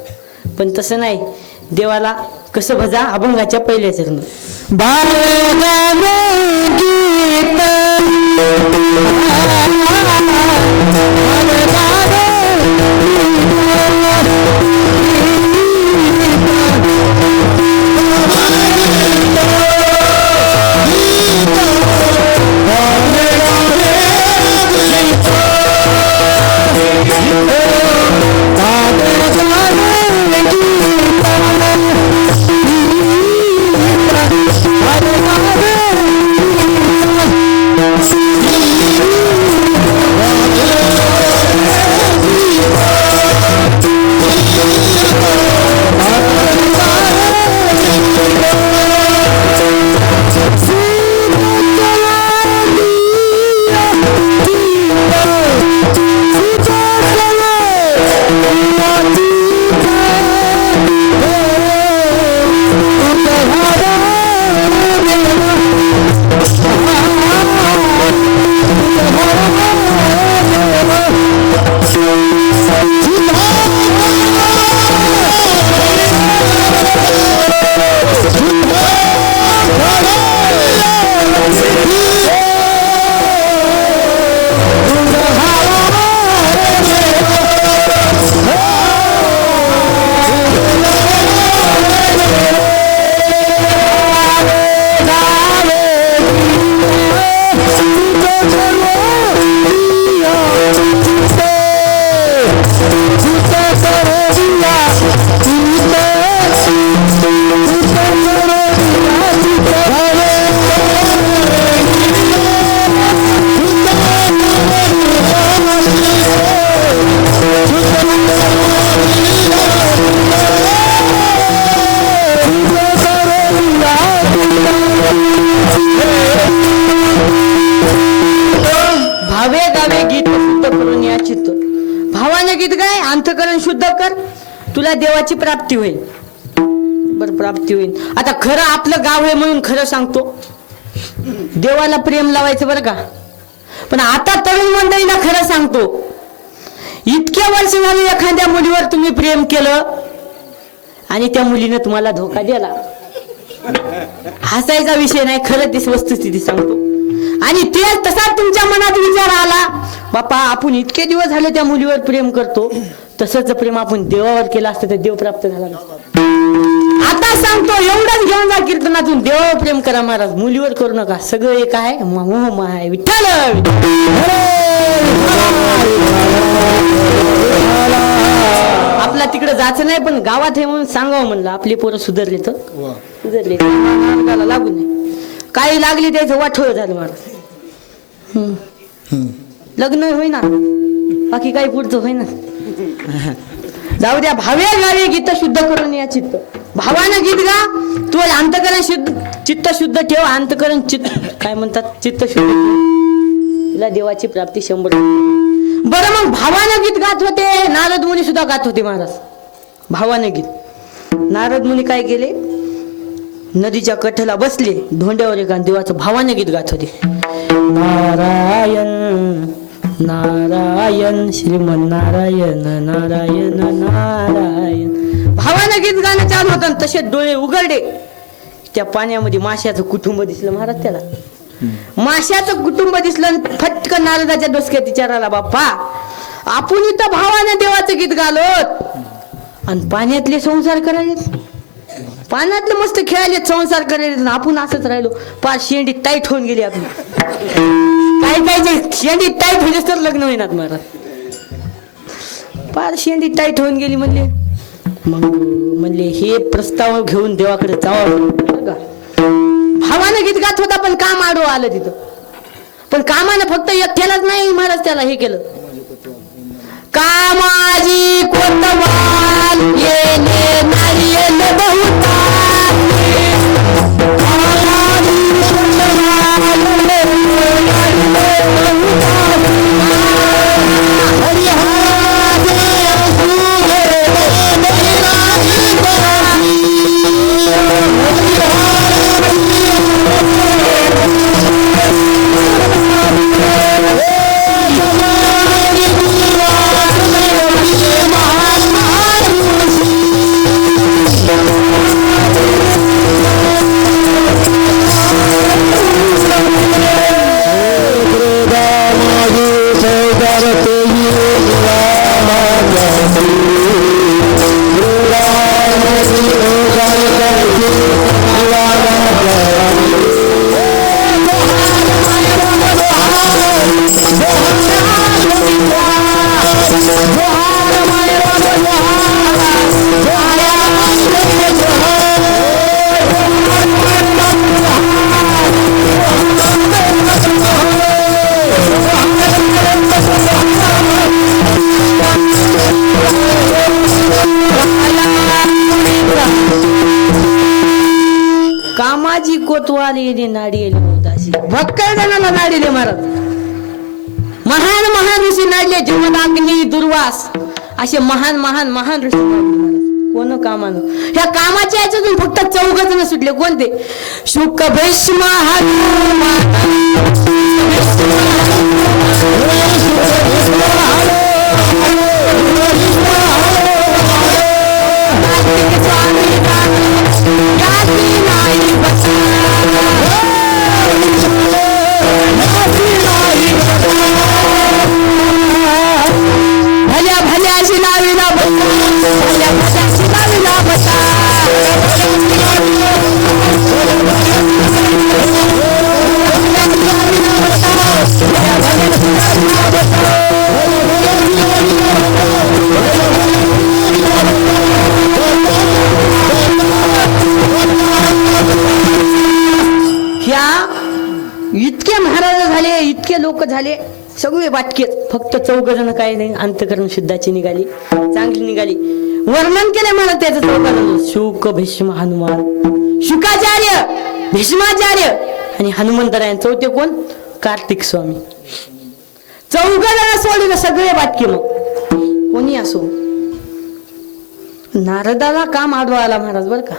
पण तसं नाही देवाला कसं भजा अभंगाच्या पहिल्या चरण Hare भावे गावे गीत शुद्ध करून या चित्त. भावाने गीत गाय, अंतकरण शुद्ध कर, तुला देवाची प्राप्ती होईल. बर, प्राप्ती होईल. आता खरं आपलं गाव आहे म्हणून खरं सांगतो, देवाला प्रेम लावायचं बरं का. पण आता तरुण मंडळीला खरं सांगतो, इतक्या वर्ष झाली एखाद्या मुलीवर तुम्ही प्रेम केलं आणि त्या मुलीने तुम्हाला धोका दिला, हसायचा विषय नाही, खरं ती वस्तुस्थिती सांगतो. आणि ते तसा तुमच्या मनात विचार आला, बापा आपण इतके दिवस झाले त्या मुलीवर प्रेम करतो, तसंच प्रेम आपण देवावर केलं असतं तर देव प्राप्त झाला नसता. आता सांगतो, एवढंच घेऊन जा कीर्तनातून, देवावर प्रेम करा महाराज, मुलीवर करू नका. सगळं एक आहे, मोह माय विठ्ठल. आपला तिकडे जायचं नाही, पण गावात हे म्हणून सांगावं म्हणलं, आपली पोरं सुधारले तर सुधारले, मार्गाला लागू नये. काही लागली त्याचं वाठोळ झालं महाराज. लग्न होईना, बाकी काही पुढचं होईना. जाऊ द्या, भावे गावे गीत शुद्ध करून या चित्त. भावानं गीत गा, तू अंतकरण शुद्ध, चित्त शुद्ध ठेव. अंतकरण चित्त काय म्हणतात, चित्त शुद्ध ठेव, तुला देवाची प्राप्ती 100%. बरं, मग भावानं गीत गात होते, नारद मुनी सुद्धा गात होते महाराज. भावानं गीत, नारद मुनी काय केले, नदीच्या कठ्याला बसले, धोंड्यावर एका देवाचं भावानं गीत गात होते. नारायण नारायण श्रीमन नारायण नारायण नारायण. भावानं गीत गाणं चालू होतं, तसे डोळे उघडले, त्या पाण्यामध्ये माशाचं कुटुंब दिसलं महाराज. त्याला माशाचं कुटुंब दिसलं, फटकन नारदाच्या डोसक्यात विचाराला, बाप्पा आपण इथं भावानं देवाचं गीत गालोत आणि पाण्यातले संसार करायचे, पाण्यातले मस्त खेळायले, संसार करायचे, आपण असंच राहिलो. पार शेंडी टाईट होऊन गेली आपली. काय काय शेंडी टाईट होईस तर लग्न होईनात महाराज. पार शेंडी टाईट होऊन गेली म्हणले. मग म्हणले हे प्रस्ताव घेऊन देवाकडे जावं. भावानं गीत गात होता, पण काम आडवं आलं तिथं. पण कामानं फक्त एकट्यालाच नाही महाराज त्याला हे केलं, कामाजी कोतवाल येणे नारियल बहुता. कामाजी कोतवाल येणे नाडी येणे बहुताशी. भक्कळ जणाला नाडीले महाराज. महान महान ऋषी नाडले, जमदाग्नी दुर्वास, असे महान महान महान ऋषी नाडले महाराज. कोण कामानं, ह्या कामाच्या याच्यातून फक्त 4 जण सुटले. कोणते, शुक भीष्म भल्या भल्या शिलावीला भल्या भल्या शिलावीला बसा. इतके महाराज झाले, इतके लोक झाले, सगळे बाटके, फक्त 4 जण काय नाही, अंतकरण शुद्धाची निघाली, चांगली निघाली. वर्णन केले मला त्याचं 4 जण, शुक भीष्म हनुमान. शुकाचार्य, भीष्माचार्य आणि हनुमंतरायण चौथे कोण? कार्तिक स्वामी. चौघांना सोडून सगळे बाटके. मग कोणी असो, नारदाला काम आडवा आला महाराज बर का.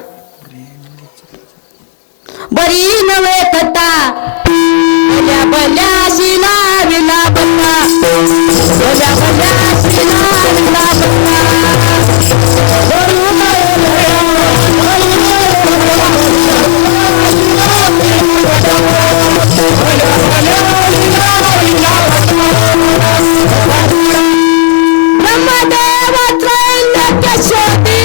बरी नव्हे थट्टा भल्या भल्याशी लाविला बत्ता, भल्या भल्याशी लाविला बत्ता. ब्रह्मदेव त्रैलोक्य शोधी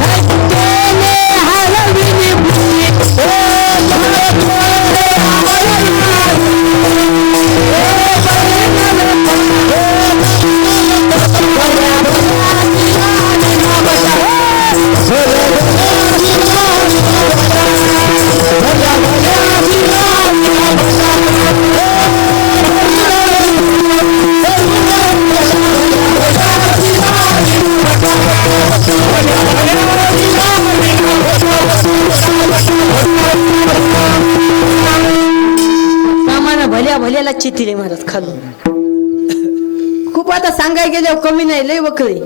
हत्तेने हरविली भूमी. सामान भल्या भल्याला चिथिले महाराज खालून. खूप आता सांगाय गेल्यावर कमी नाही, लय वकळी.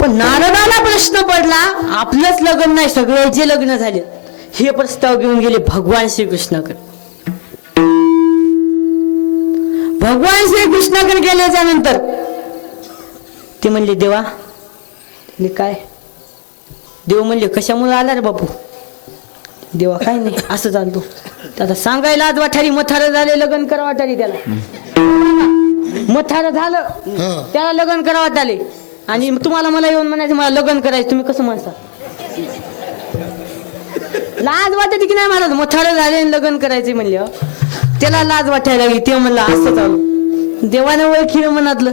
पण नारदाला प्रश्न पडला, आपलंच लग्न नाही सगळ्याचे लग्न झाले. हे प्रस्ताव घेऊन गेले भगवान श्रीकृष्णाकडे. भगवान श्रीकृष्णाकडे गेल्याच्या नंतर ते म्हणले देवा. मी काय? देव म्हणले कशामुळे आला रे बापू? देवा काय नाही असं चालतो. आता सांगायला आज वाठारी मथार झाले, लग्न करा वाटाली त्याला. मथार झालं त्याला लग्न करा वाटाले, आणि तुम्हाला मला येऊन म्हणायचं मला लग्न करायचं, तुम्ही कसं म्हणता? लाज वाटते की नाही मला? मथार झाले लग्न करायचे म्हणले, त्याला लाज वाटायला लागली. ते म्हणलं असं चालू. देवाने ओळखीलं मनातलं.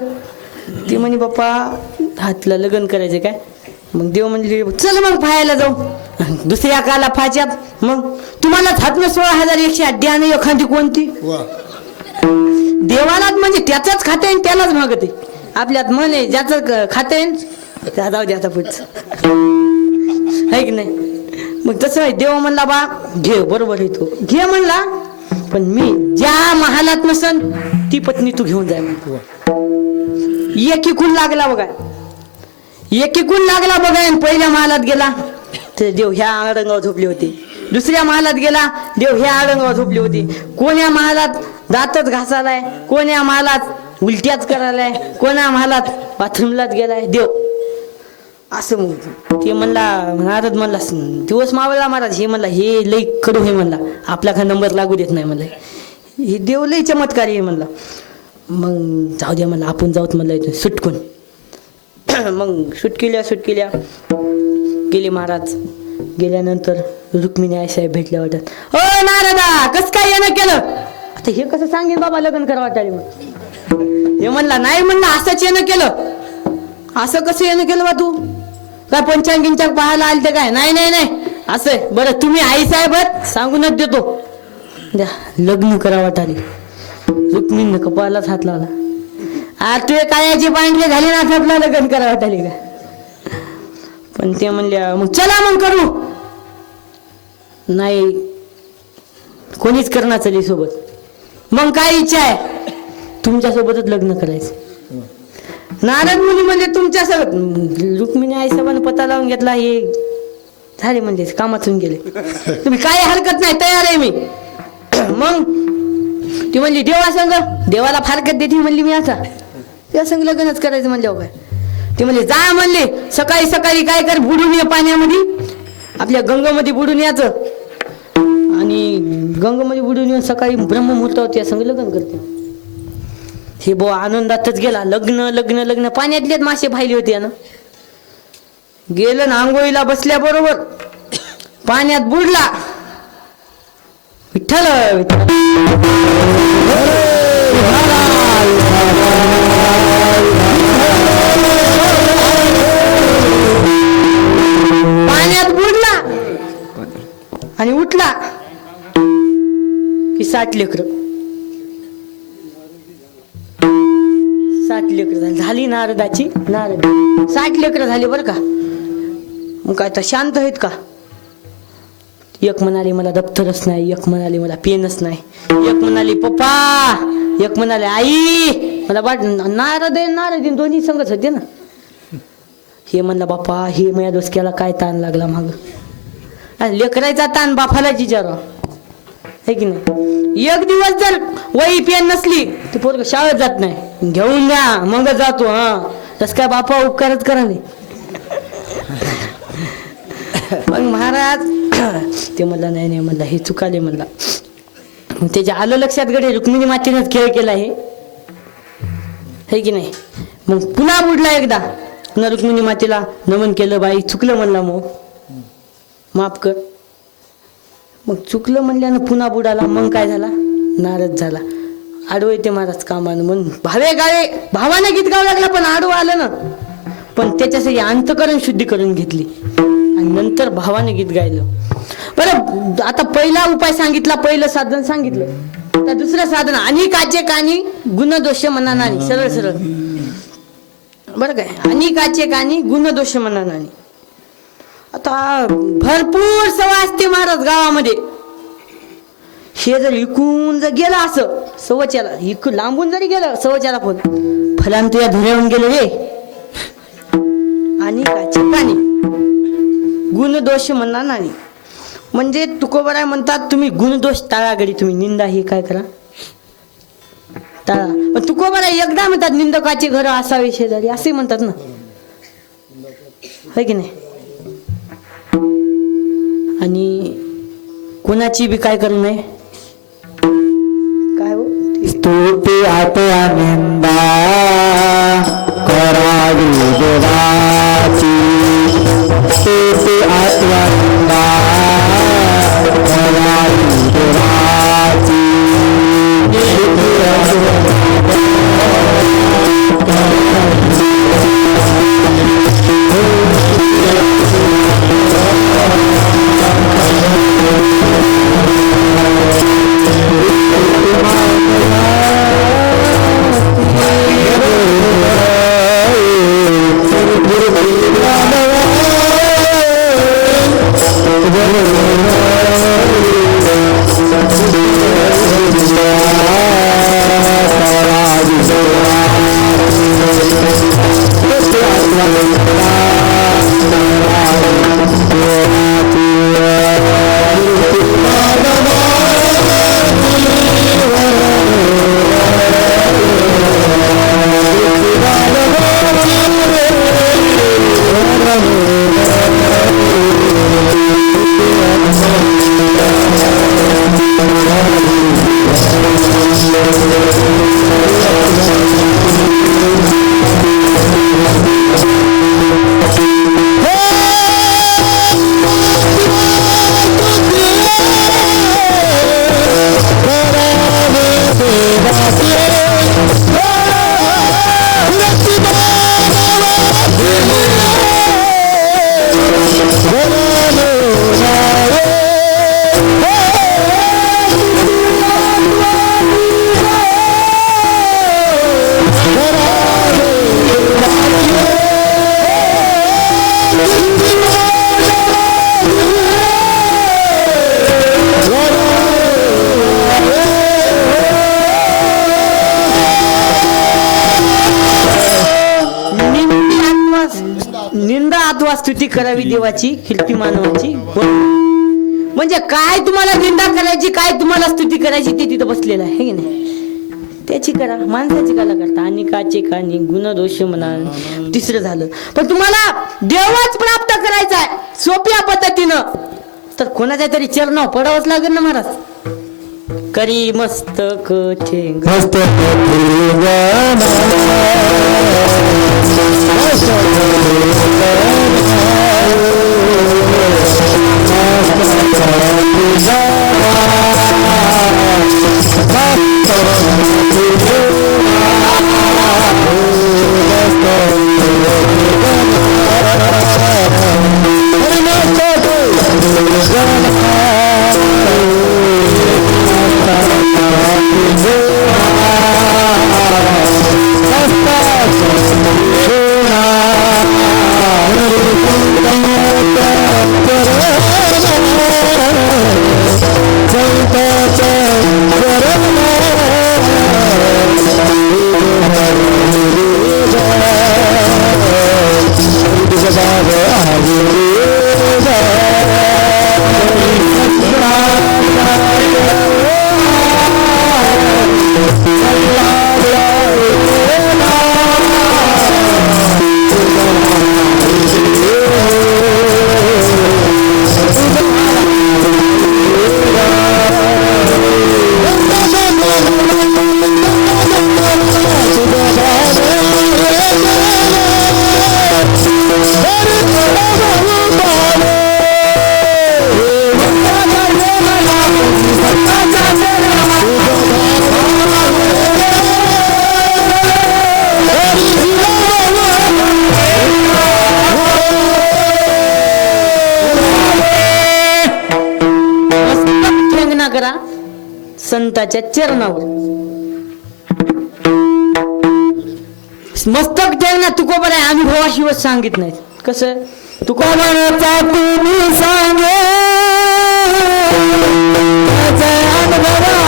ते म्हणे बाप्पा हातला लग्न करायचे काय? मग देव म्हणले चल मग फायला जाऊ. दुसऱ्या काला फाच्यात. मग तुम्हाला हातनं 16,108 द्या नाही एखादी कोणती? देवालाच म्हणजे त्याचाच खाते आणि त्यालाच मागते. आपल्यात मन आहे ज्याचं खाते त्या जाऊ द्या आता पुढचं, आहे की नाही? मग तसं आहे. देव म्हणला बा घे, बरोबर आहे तो घे म्हणला, पण मी ज्या महालात नसन ती पत्नी तू घेऊन जाय म्हणतो. एकीकून लागला बघा, एकीकून लागला बघा. आणि पहिल्या महालात गेला तर देव ह्या आडंगावर झोपली होती. दुसऱ्या महालात गेला, देव ह्या आडंगावर झोपली होती. कोण्या महालात दातच घासालाय, कोण्या महालात उलट्याच करायलाय, कोण्या महालात बाथरूमलाच गेलाय देव. असं मग ते म्हणला, नारद म्हणला दिवस मावळला महाराज. हे म्हणला हे लई कडू हे म्हणला, आपला खा नंबर लागू देत नाही म्हणला. हे देव लई चमत्कारी आहे म्हणला. मग जाऊ द्या म्हणला, आपण जाऊत म्हणला इथून सुटकून. मग सुटकेल्या गेले महाराज. गेल्यानंतर रुक्मिणी आईसाहेब भेटल्या वाटत. ओ नारदा कस काय येणं केलं? आता हे कसं सांगेन बाबा लग्न करा वाटाले. मग हे म्हणला नाही म्हणला असंच येणं केलं. असं कसं येणं केलं बा तू? काय पंचांगिंच्या पाहायला आले ते काय? नाही नाही नाही असं. बरं तुम्ही आईसाहेब सांगूनच देतो, द्या लग्न करा वाटाले. रुक्मिणीनं कपाळालाच हात लावला. आज तू कायाची पांढरे झाली ना, आपला लग्न करा वाटाले का? पण ते म्हणल्या मग चला मग करू. नाही कोणीच करणार चली सोबत. मग काय इच्छा आहे? तुमच्या सोबतच लग्न करायचं. नारद मुनी म्हणजे तुमच्या सोबत. रुक्मिणी आई साहेबांना पता लावून घेतला. हे झाले म्हणजे कामातून गेले. तुम्ही काय हरकत नाही, तयार आहे मी. मग ती म्हणली देवा संग, देवाला फारकत देते म्हणली मी. आता त्या संग लग्नच करायचं म्हणल्यावर काय? ते म्हणले जा म्हणले सकाळी सकाळी काय कर, बुडून ये पाण्यामध्ये, आपल्या गंगामध्ये बुडून यायचं. आणि गंगामध्ये बुडून येऊन सकाळी ब्रह्ममुहूर्तावर त्या संग लग्न करते. हे बो आनंदातच गेला. लग्न लग्न लग्न. पाण्यातलेच मासे पाहिले होते ना. गेलं ना आंघोळीला बसल्याबरोबर पाण्यात बुडला. विठ्ठल पाण्यात बुडला आणि उठला की 60 लेकरं. 60 लेकरं झाली नारदाची. नारद 60 लेकरं झाली बरं का. मग काय तर शांत आहेत का? एक म्हणाले मला दप्तरच नाही, एक म्हणाले मला पेनच नाही, एक म्हणाले पप्पा, एक म्हणाले आई मला नारद दोन्ही संगच होते ना. हे म्हणला बाप्पा हे माझ्या डोसक्याला काय ताण लागला माग. लेकरायचा ताण बापालाच विचारा है की नाही. एक दिवस जर वही पेन नसली तर पोरग शाळेत जात नाही. घेऊन द्या मग जातो. हा तस काय बापा उपकारच करा नाही. मग महाराज ते म्हणला नाही नाही म्हणला हे चुकाले म्हणला. मग त्याच्या आलं लक्षात गडे रुक्मिणी मातेनंच खेळ केला हे की नाही. मग पुन्हा बुडला एकदा. पुन्हा रुक्मिणी मातेला नमन केलं. बाई चुकलं म्हणला मग माफ कर. मग चुकलं म्हणल्यानं पुन्हा बुडाला. मग काय झाला नाराज झाला. आडवं येते महाराज कामानं. मग भावे गावे भावानं गीत गावं लागला पण आडवं आलं ना. पण त्याच्यासाठी अंतकरण शुद्धी करून घेतली आणि नंतर भावाने गीत गायलं. बरं आता पहिला उपाय सांगितला, पहिलं साधन सांगितलं. आता दुसरं साधन आणि काचे कानी गुणदोष म्हणा नाही. सरळ सरळ बरं काय. आणि काचे कानी गुणदोष म्हणा नाही. आता भरपूर सवा असते महाराज गावामध्ये. हे जर इकून जर गेला असं सवच्याला इकून लांबून जरी गेलं सवच्याला पण फलांत या धुऱ्याहून गेले रे. आणि काचे कानी गुणदोष म्हणा नाही. म्हणजे तुकोबराय म्हणतात तुम्ही गुणदोष टाळा गडी. तुम्ही निंदा हे काय करा टाळा. पण तुकोबराय एकदा म्हणतात निंदकाचे घर असावे शेजारी असे म्हणतात ना है की नाही. आणि कोणाची बी काय करू नये. काय हो स्तुती आत्या निंदा करावी देवाची. स्तुती आत्या निंदा करावी देवाची. निंदा अथवा स्तुती करावी देवाची कीर्ती मानवाची. म्हणजे काय तुम्हाला निंदा करायची काय तुम्हाला स्तुती करायची ते तिथं बसलेलं आहे की नाही. त्याची करा माणसाची कला करता. आणि काचे कानी गुणदोष म्हणा. तिसरं झालं. पण तुम्हाला देवच प्राप्त करायचा आहे सोप्या पद्धतीनं तर कोणाच्या तरी चरणावर पडावंच लागेल ना महाराज. करी मस्तक ठेंग संताच्या चरणावर. मस्तक ठेव ना तुकोबराय अनुभवाशिवाय सांगित नाही. कसं तुकोबराचा तुम्ही सांगे अनुभव आहे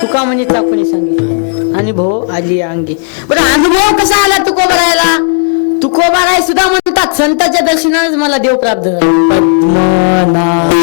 तुका म्हणजे चाकूने सांगितलं अनुभव आली अंगी. बरं अनुभव कसा आला तुकोबारायला? तुकोबाराय सुद्धा म्हणतात संताच्या दर्शनानेच मला देव प्राप्त झाला. पद्मनाभ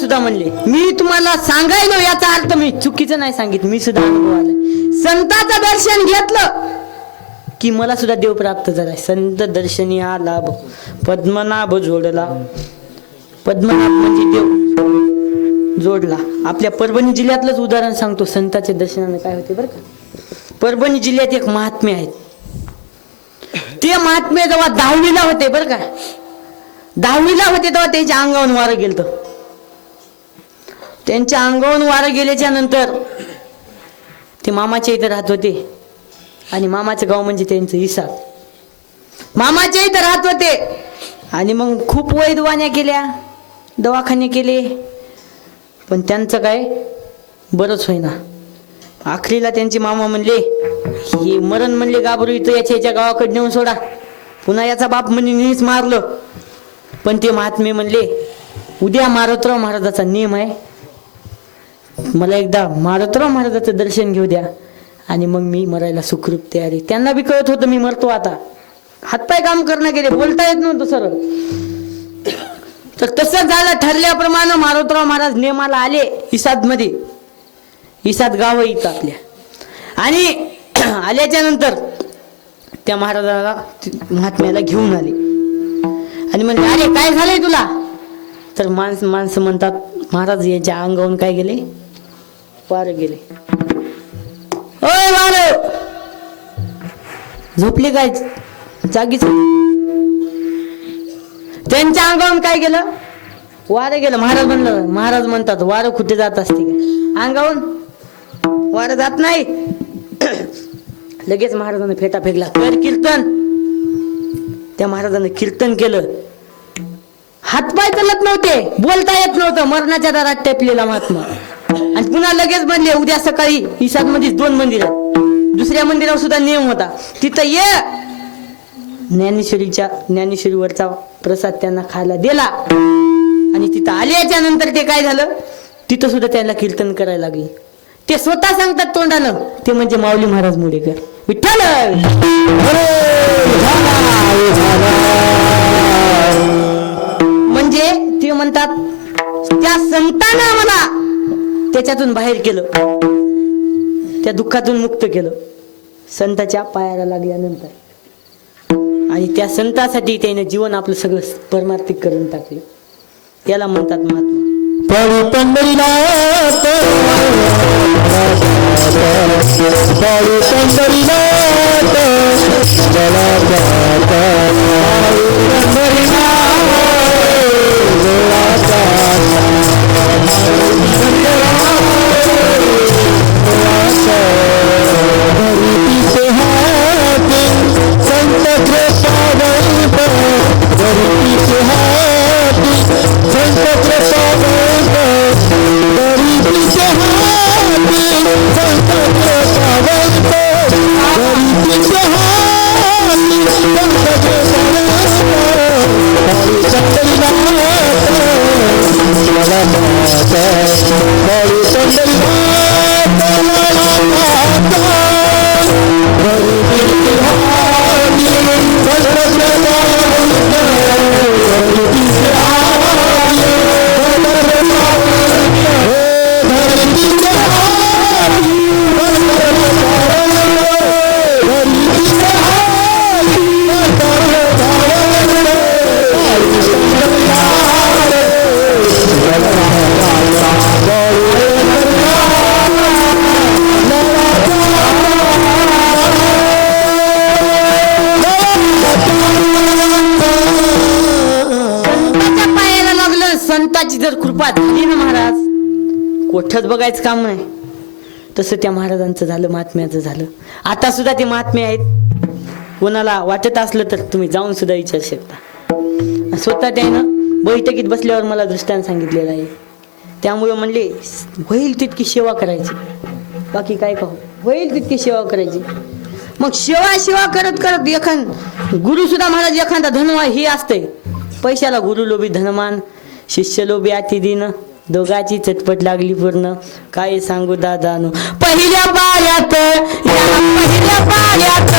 सुद्धा म्हणले. मी तुम्हाला सांगायलो याचा अर्थ मी चुकीचं नाही सांगितलं. मी सुद्धा अनुभव आलाय. संताचं दर्शन घेतलं की मला सुद्धा देव प्राप्त झालाय. संत दर्शनी हा लाभ पद्मनाभ जोडला. पद्मनाभ म्हणजे देव जोडला. आपल्या परभणी जिल्ह्यातलंच उदाहरण सांगतो. संताच्या दर्शनाने काय होते बरं का. परभणी जिल्ह्यात एक महात्मे आहेत. ते महात्मे जेव्हा 10वीला होते बरं का, 10वीला होते तेव्हा त्यांच्या अंगावरून वारं गेलं. त्यांच्या अंगावरून वारं गेल्याच्या नंतर ते मामाच्या इथं राहत होते. आणि मामाचं गाव म्हणजे त्यांचं इसाद. मामाच्या इथं राहत होते. आणि मग खूप वैद्यवाण्या केल्या, दवाखाने केले, पण त्यांचं काय बरंच होईना. आखरीला त्यांचे मामा म्हणले हे मरण म्हणले घाबरू इथं याच्या गावाकडे नेऊन सोडा. पुन्हा याचा बाप म्हणजे नीच मारलं. पण ते महात्मे म्हणले उद्या मारुतराव महाराजाचा नियम आहे, मला एकदा मारुतराव महाराजाचं दर्शन घेऊ द्या आणि मग मी मरायला सुखरूप तयारी. त्यांना बी कळत होतं मी मरतो आता. हातपाय काम करणं गेले, बोलता येत नव्हतं सरळ. तर तसं झालं. ठरल्याप्रमाणे मारुतराव महाराज नेमाला आले इसाद मध्ये. इसाद गाव इथं आपल्या. आणि आल्याच्या नंतर त्या महाराजाला महात्म्याला घेऊन आले आणि म्हणले अरे काय झालंय तुला. तर माणसं म्हणतात महाराज यांच्या अंगावरून काय गेले, वारं गेले. ओय वारं झोपले काय जागीच. त्यांच्या अंगावरून काय गेलं, वारं गेलं. महाराज म्हणतात वारं कुठे जात असते का, अंगावरून वारं जात नाही. लगेच महाराजांनी फेटा फेकला, कर कीर्तन. त्या महाराजांनी कीर्तन केलं. हातपाय चालत नव्हते, बोलता येत नव्हतं, मरणाच्या दारात टेपलेला महात्मा. आणि पुन्हा लगेच म्हणले उद्या सकाळी इसाद मध्ये 2 मंदिर आहेत. दुसऱ्या मंदिरावर सुद्धा नियम होता, तिथं ये. ज्ञानेश्वरीवरचा प्रसाद त्यांना खायला दिला. आणि तिथं आल्याच्या नंतर ते काय झालं, तिथं सुद्धा त्यांना कीर्तन करायला लागले. ते स्वतः सांगतात तोंडानं, ते म्हणजे माऊली महाराज मुडेकर. विठ्ठल म्हणजे ते म्हणतात त्या संतानं मला त्याच्यातून बाहेर केलं, त्या दुःखातून मुक्त केलं संताच्या पायाला लागल्यानंतर. आणि त्या संतासाठी त्याने जीवन आपलं सगळं परमार्थिक करून टाकलं. याला म्हणतात महात्मा. संत कृपा संताच्या पायाला लागलं, संताची जर कृपा झाली ना महाराज, कोठ्यात बघायचं काम नाही. तसं त्या महाराजांचं झालं, महात्म्याचं झालं. आता सुद्धा ते महात्मे आहेत. कोणाला वाटत असलं तर तुम्ही जाऊन सुद्धा विचारू शकता. स्वतः त्यानं बैठकीत बसल्यावर मला दृष्टांत सांगितलेलं आहे. त्यामुळे म्हणले होईल तितकी सेवा करायची, बाकी काय का होईल तितकी सेवा करायची. मग सेवा करत करत गुरु सुद्धा महाराज एखादा धनवान हे असते. पैशाला गुरु लोभी धनमान, शिष्य लोभी अति दिन, दोघाची चटपट लागली पूर्ण. काय सांगू दादानो, पहिल्या पायात पहिल्या पायात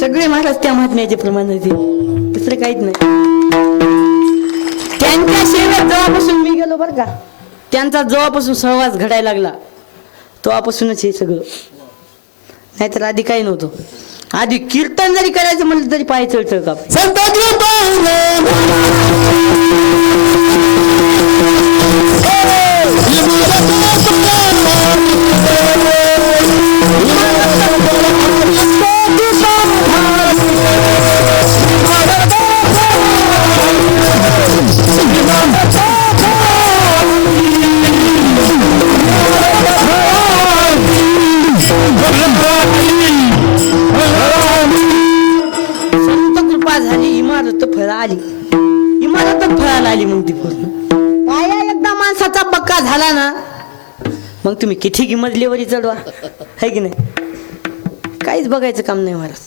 सगळे महाराज त्या महात्म्याचे प्रमाण होते, दुसरं काहीच नाही. त्यांच्या सेवेत जेव्हापासून मी गेलो बरं का, त्यांचा जेव्हापासून सहवास घडायला लागला तेव्हापासूनच हे सगळं. नाहीतर आधी काही नव्हतं. आधी कीर्तन जरी करायचं म्हणलं तरी पाय चळचळ का. संत कृपा झाली, इमारत फळा आली, इमारत फळाला आली. मग ती पूर्ण पाया एकदा माणसाचा पक्का झाला ना, मग तुम्ही किती मजलीवरी चढवा, है की नाही, काहीच बघायचं काम नाही महाराज.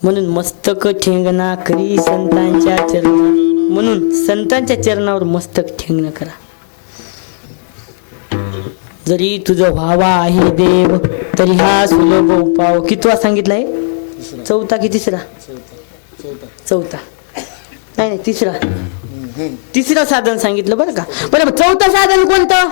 म्हणून मस्तक ठेंगणा करी संतांच्या चरणावर, म्हणून संतांच्या चरणावर मस्तक ठेंगणं करा. जरी तुझं व्हावा आहे देव तरी हा सुलभ उपाव. कितवा सांगितलाय? चौथा की तिसरा? चौथा नाही, तिसरा. तिसरं साधन सांगितलं बरं का. बरं, चौथं साधन कोणतं?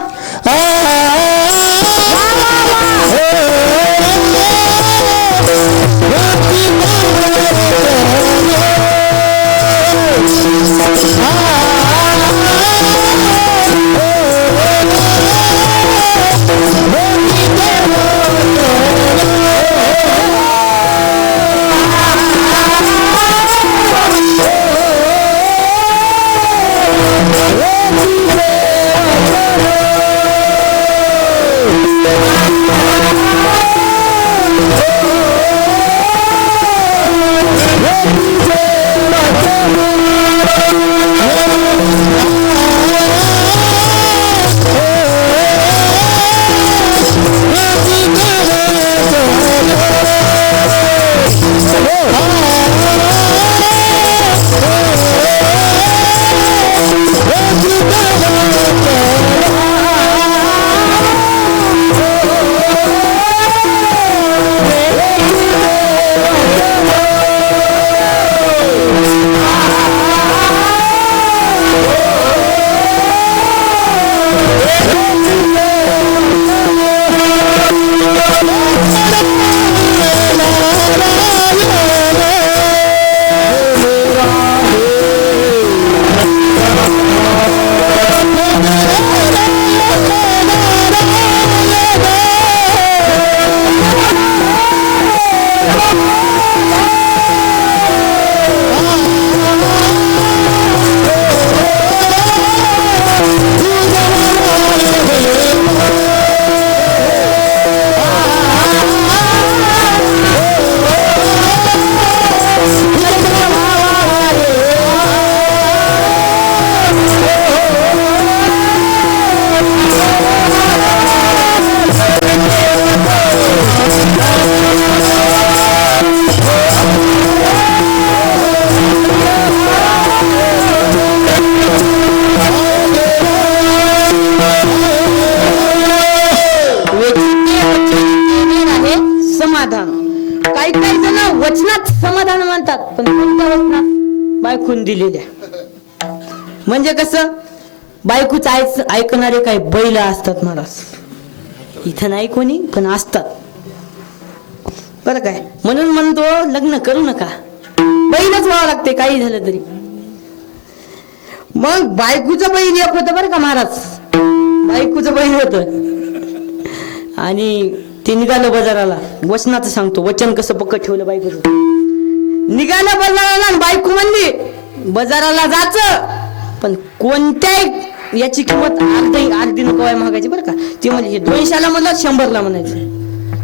समाधान. काही काही जण वचनात समाधान मानतात, पण कोणत्या वचनात? बायकून दिलेल्या. म्हणजे कसं, बायकोच ऐकणारे काही बैल असतात महाराज. इथं नाही कोणी, पण असतात बरं काय. म्हणून म्हणतो लग्न करू नका, बैलच व्हावं लागते काही झालं तरी. मग बायकोचं बैल एक होतं बरं का महाराज, बायकोचं बैल होतं. आणि ते निघालं बाजाराला. वचनाचं सांगतो, वचन कसं पक्क ठेवलं बायकोचं. निघालं बाजाराला आणि बायको म्हणली बाजाराला जायचं, पण कोणत्याही याची किंमत अर्धी नको आहे महागायची बरं का. ते म्हणजे 200ला म्हणलं 100ला म्हणायचं.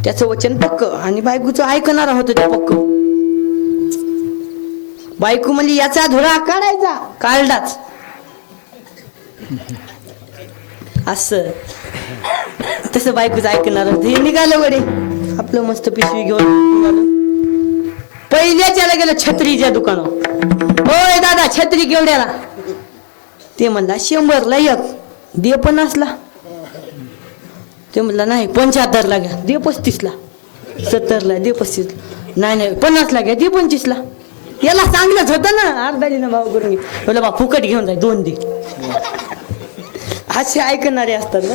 त्याचं वचन पक्क. आणि बायकोचं ऐकणार होतं ते पक्क. बायको म्हणली याचा धुरा काढायचा, काढलाच. असं तसं बायकोच ऐकणार होतं. हे निघालं वडे आपलं मस्त पिशवी घेऊन निघालं. पहिल्याच्याला गेलं छत्रीच्या दुकानावर. होय दादा छत्री केवढ्याला? ते म्हणला 100ला एक. दे 50ला. ते म्हणला नाही 75ला घ्या. दे 35ला. 70ला दे 35. नाही 50ला घ्या. दे 25ला. याला चांगलंच होतं ना, अर्धालीनं भाव करून घे. बोला बा फुकट घेऊन जाय 2 दे. असे ऐकणारे असतात ना.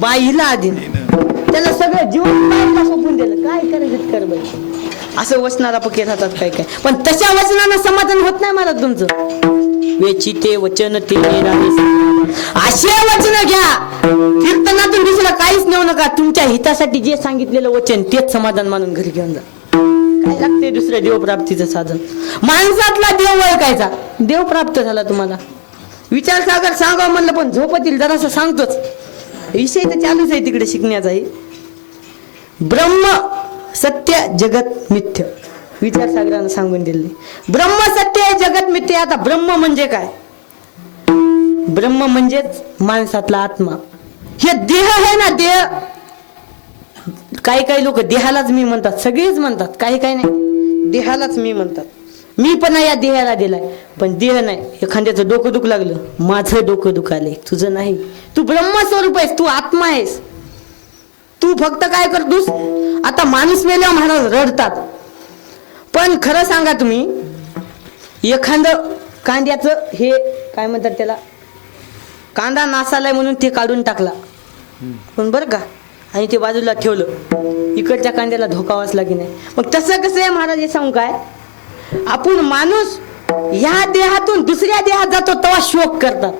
बाईला आधी त्याला सगळं जीवन बाईला सोपून दिलं. काय करायचं कर बाई. असं वचनाला पक्के राहतात काय काय. पण तशा वचनानं समाधान होत नाही मला तुमचं. वेचिते वचन ते असे वचन घ्या. कीर्तनातून दुसरं काहीच नेऊ नका. तुमच्या हितासाठी जे सांगितलेलं वचन तेच समाधान मानून घरी घेऊन जा. काय लागते दुसऱ्या देवप्राप्तीचं साधन. माणसातला देव ओळखायचा. देव प्राप्त झाला तुम्हाला. विचार सागर सांगावं म्हणलं पण झोपतील जरासं सांगतोच. विषय तर चालूच आहे तिकडे शिकण्याचाही. ब्रह्म सत्य जगत मिथ्य. विचार सागरानं सांगून दिले. ब्रह्म सत्य जगत मिथ्य. आता ब्रह्म म्हणजे काय? ब्रह्म म्हणजेच माणसातला आत्मा. हे देह आहे ना, देह. काही काही लोक देहालाच मी म्हणतात. सगळेच म्हणतात, काही काही नाही. देहालाच मी म्हणतात. मी पण या देहाला दिलाय, पण देह नाही. एखाद्याचं डोकं दुख लागलं, माझं डोकं दुखाले, तुझं नाही. तू ब्रह्मस्वरूप आहेस, तू आत्मा आहेस. तू फक्त काय करतोस? आता माणूस मेल्यावर महाराज रडतात, पण खरं सांगा तुम्ही, एखादं कांद्याचं हे काय म्हणतात त्याला, कांदा नासालाय म्हणून ते काढून टाकला पण बरं का, आणि ते बाजूला ठेवलं, इकडच्या कांद्याला धोका वाचला की नाही. मग तसं कसं आहे महाराज, हे सांगू काय, आपण माणूस ह्या देहातून दुसऱ्या देहात जातो तेव्हा शोक करतात,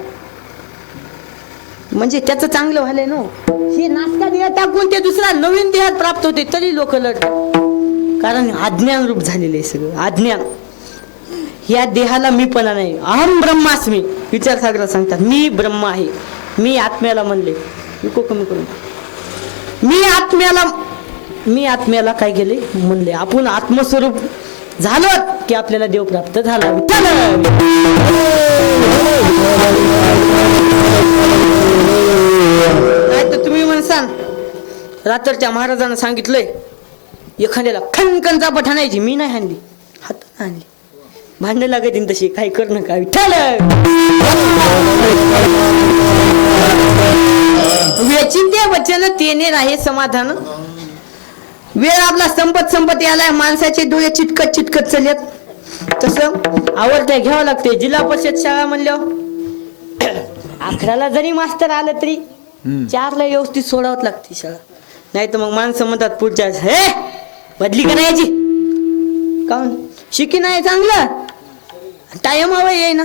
म्हणजे त्याचं चांगलं व्हायलंय ना. हे नासका देह टाकून ते दुसरा नवीन देहात प्राप्त होते तरी लोक लढतात, कारण अज्ञान रूप झालेलं आहे सगळं. अज्ञान. या देहाला मी पण नाही. अहम ब्रह्मास्मी. विचार सागर सांगतात मी ब्रह्म आहे. मी आत्म्याला म्हणले, इको कमी करून, मी आत्म्याला काय केले म्हणले, आपण आत्मस्वरूप झालो की आपल्याला देव प्राप्त झाला. विठ्ठल नाही तर तुम्ही म्हणसान रात्रच्या महाराजांना सांगितलंय एखाद्याला खणखणचा पठाणायची, मी नाही आणली, हातात आणली. भांडण लागत तशी काय करणं काय. विठ्ठल वेचिंते वचन तेने राहे समाधान. वेळ आपला संपत यालाय, माणसाचे डोळे चिटकत चिटकत चालत. तसं आवडतंय घ्यावं लागते. जिल्हा परिषद शाळा म्हणल्यावर 11ला जरी मास्तर आलं तरी 4ला व्यवस्थित सोडावत लागते शाळा. नाही तर मग माणसं म्हणतात पुढच्या हे बदली का नाही याची, काऊन शिकी नाही चांगलं टाइम हवं ये ना,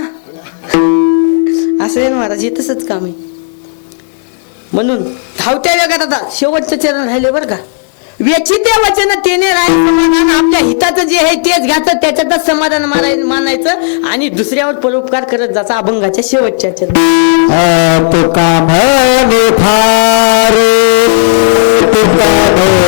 असं आहे ना महाराज. हे तसंच काम आहे. म्हणून धावत्या वेगात आता शेवटचं चरण राहिले बरं का. वेचिते वचन तेने राहे समाधान. आपल्या हिताचं जे आहे तेच घ्यायचं, त्याच्यातच समाधान मानायचं आणि दुसऱ्यावर परोपकार करत जायचा. अभंगाच्या शेवटच्या चरण. तुका म्हणे फारे, तुका म्हणे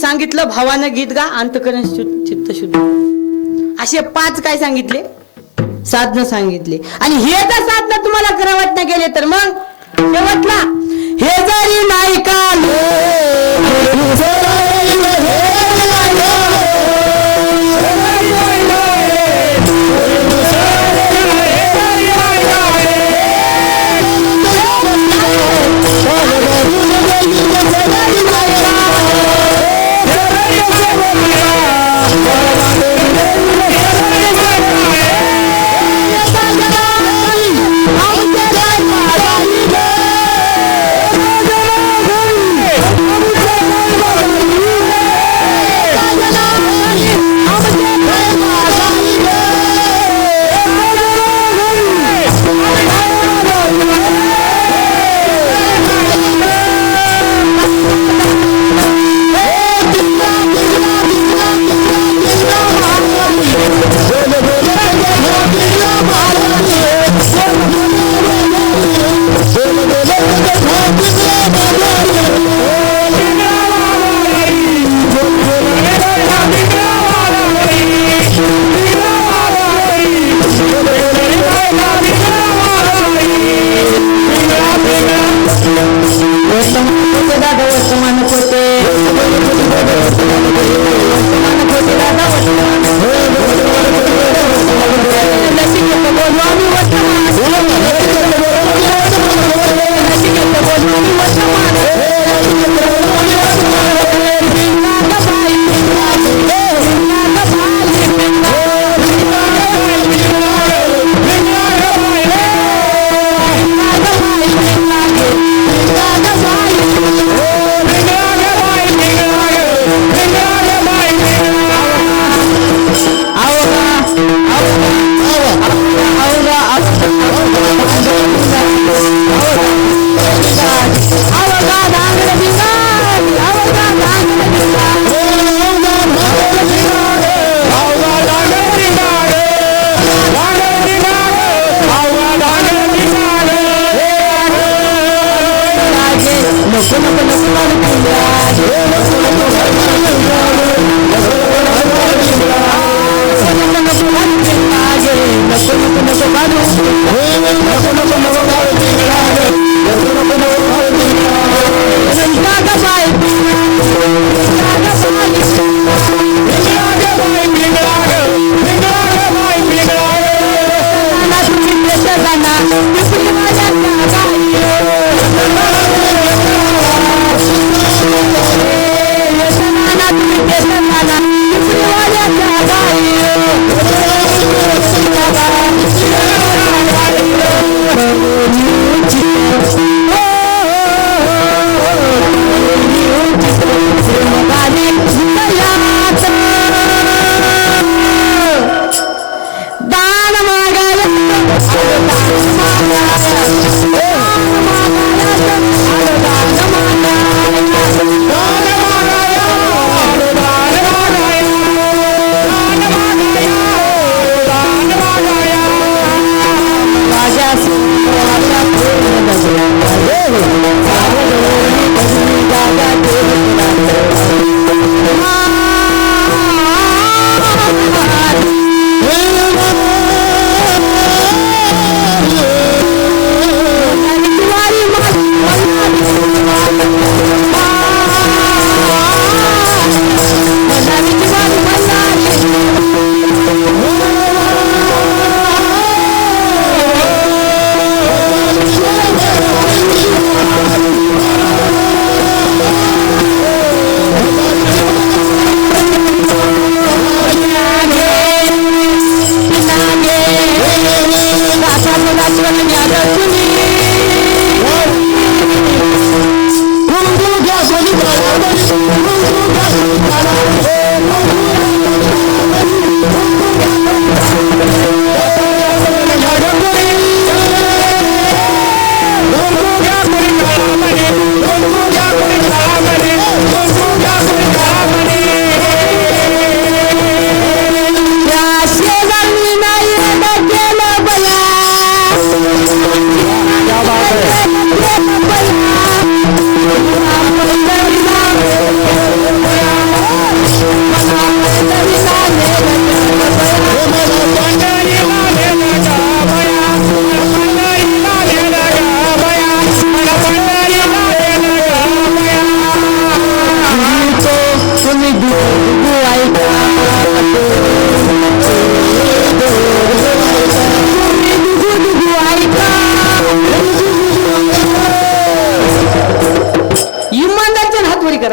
सांगितलं भावानं गीत गा अंतकरण चित्त शुद्ध. असे 5 काय सांगितले साधनं सांगितले. आणि हे जर साधनं तुम्हाला करा वाटणं गेले तर मग शेवटला हे जरी नाही का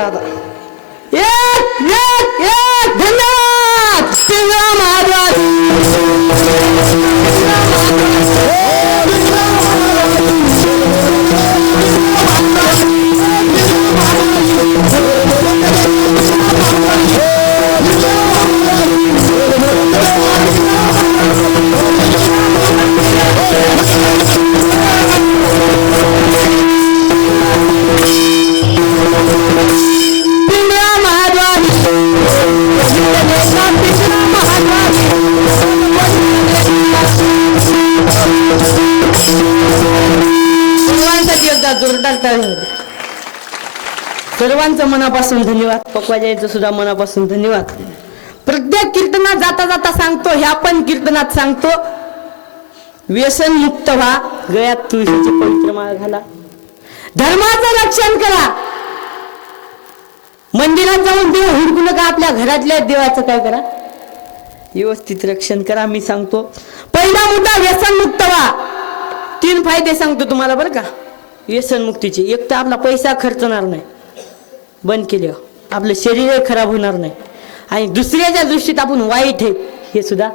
आता एक एक एक धन्यवाद पिंगळा महाराज पिंगळा महाराज पिंगळा महाराज सर्वांसाठी एकदा जोरदार टाळी होते. सर्वांचं मनापासून धन्यवाद. पक्वाजाईचं सुद्धा मनापासून धन्यवाद. प्रत्येक कीर्तनात जाता जाता सांगतो, ह्या पण कीर्तनात सांगतो, व्यसन मुक्त व्हा, गळ्यात तुळशीची पवित्र माळ घाला, धर्माचं रक्षण करा. मंदिरात जाऊन देव हुडकू नका, आपल्या घरातल्या देवाचं काय करा, व्यवस्थित रक्षण करा. मी सांगतो पहिला मुद्दा व्यसन मुक्त व्हा. 3 फायदे सांगतो तुम्हाला बरं का व्यसन मुक्तीचे. एक तर आपला पैसा खर्चणार नाही बंद केल्यावर, आपलं शरीरही खराब होणार नाही, आणि दुसऱ्याच्या दृष्टीत आपण वाईट आहे हे सुद्धा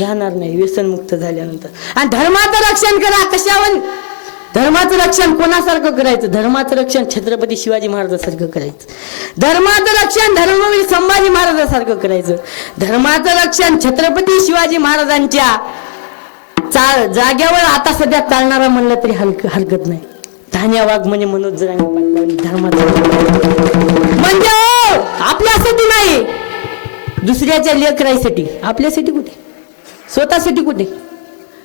राहणार नाही व्यसन मुक्त झाल्यानंतर. आणि धर्माचं रक्षण करा. कशावर धर्माचं रक्षण कोणासारखं करायचं? धर्माचं रक्षण छत्रपती शिवाजी महाराजांसारखं करायचं. धर्माचं रक्षण धर्मवीर संभाजी महाराजांसारखं करायचं. धर्माचं रक्षण छत्रपती शिवाजी महाराजांच्या जाग्यावर आता सध्या चालणारा म्हणलं तरी हरकत नाही. धान्या वाघ म्हणजे मनोज जरांगे पाटील. धर्माचं म्हणजे आपल्यासाठी नाही, दुसऱ्याच्या लेकरासाठी. आपल्यासाठी कुठे, स्वतःसाठी कुठे,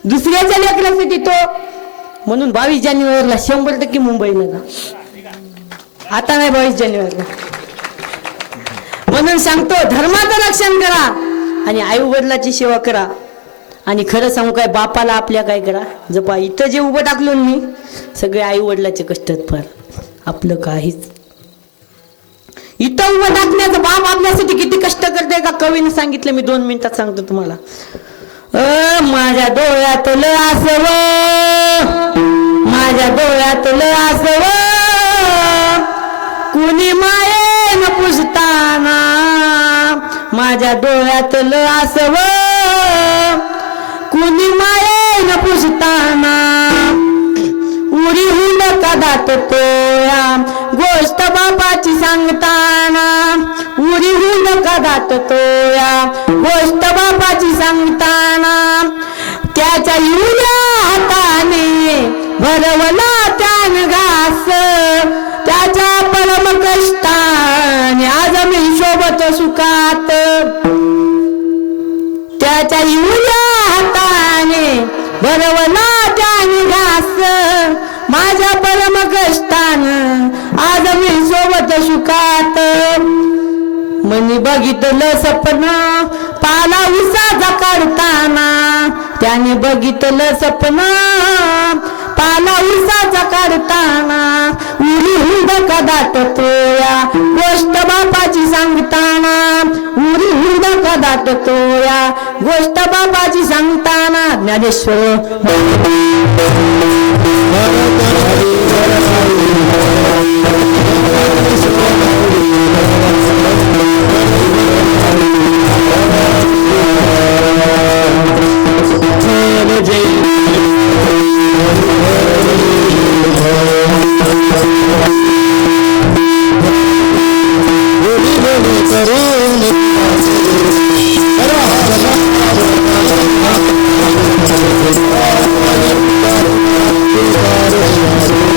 दुसऱ्याच्या लेकरासाठी. तो म्हणून 22 जानेवारीला 100% मुंबईला जा. आता नाही 22 जानेवारीला. म्हणून सांगतो धर्माचं रक्षण करा आणि आई वडिलाची सेवा करा. आणि खरं सांगू काय, बापाला आपल्या काय करा, जपा. इथं जे उभं टाकलो मी, सगळे आई वडिलाचे कष्ट फार, आपलं काहीच. इथं उभं टाकण्याचं बाप आपल्यासाठी किती कष्ट करते का कवीने सांगितलं. मी 2 मिनिटात सांगतो तुम्हाला. माझ्या डोळ्यातलं आसव, माझ्या डोळ्यातलं आसव, कुणी मायेन पुसताना, माझ्या डोळ्यातलं आसव, कुणी मायेन पुसताना, उरी हुंड कदात तोया, गोष्ट बापाची सांगताना, उरी हुंड कदात तोया, गोष्ट बापाची सांगताना, त्याच्या युल्या हाताने भरवला त्यान घास, त्याच्या परम कष्टाने आज मी सोबत सुखात, त्याच्या युल्या हाताने भरवला त्यान घास, माझ्या परम कष्टानं आज मी सोबत सुखात. मनी बघितलं सपन पाला उसाचा काढताना, त्याने बघितलं सपन पाला उसाचा काढताना, उरी हुंड कदाट तोया, गोष्ट बापाची सांगताना, उरी हुंड कदाट तोया, गोष्ट बापाची सांगताना. Dnyaneshwar Thank you.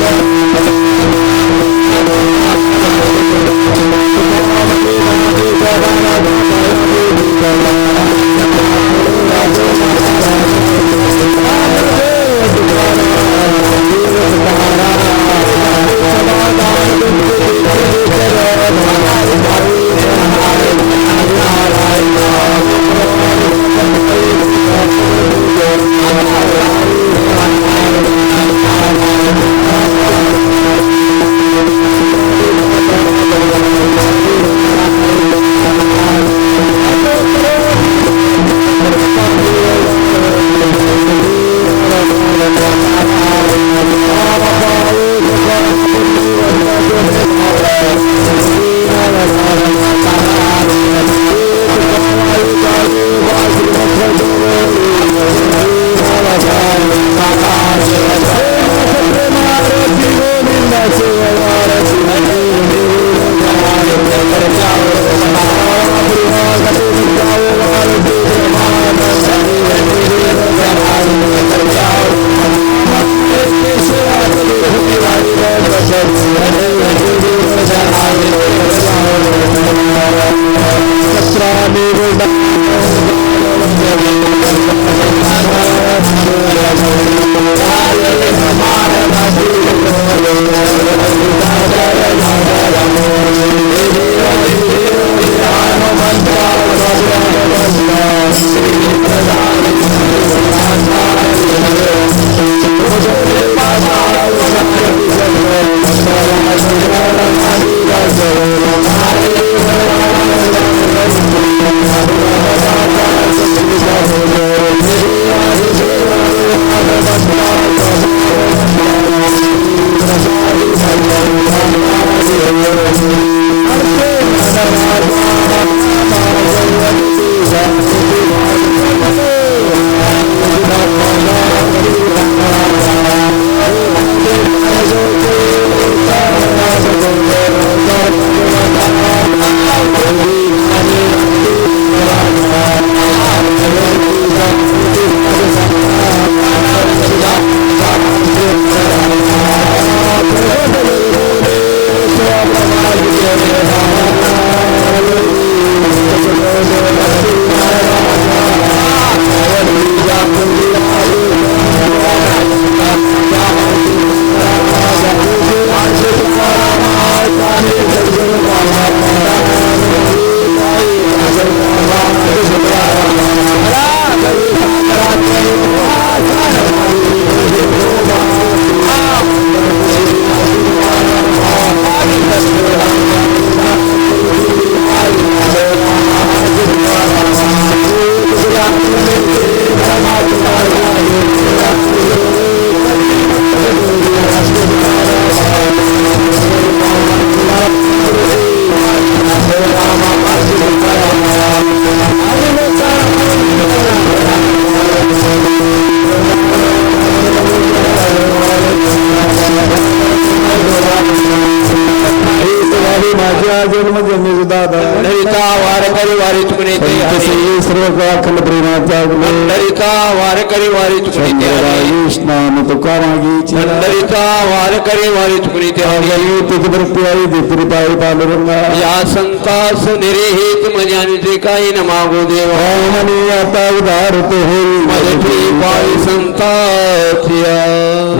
सर्व अखंड प्रेमाचा पंढरीचा वारकरी वारी चुकणी ते आले नाम तुका मागीची पंढरीचा वारकरी वारी चुकणी ते आले तुझ भक्ती आई देत्री पायी पांडुरंगा या संतास निरेहित म्हणजे जे काही न मागो देवा आणि आता उदार तो होई माझी पायी संतासिया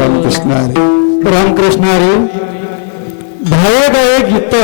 रामकृष्ण हरी रामकृष्ण हरी भावे गीत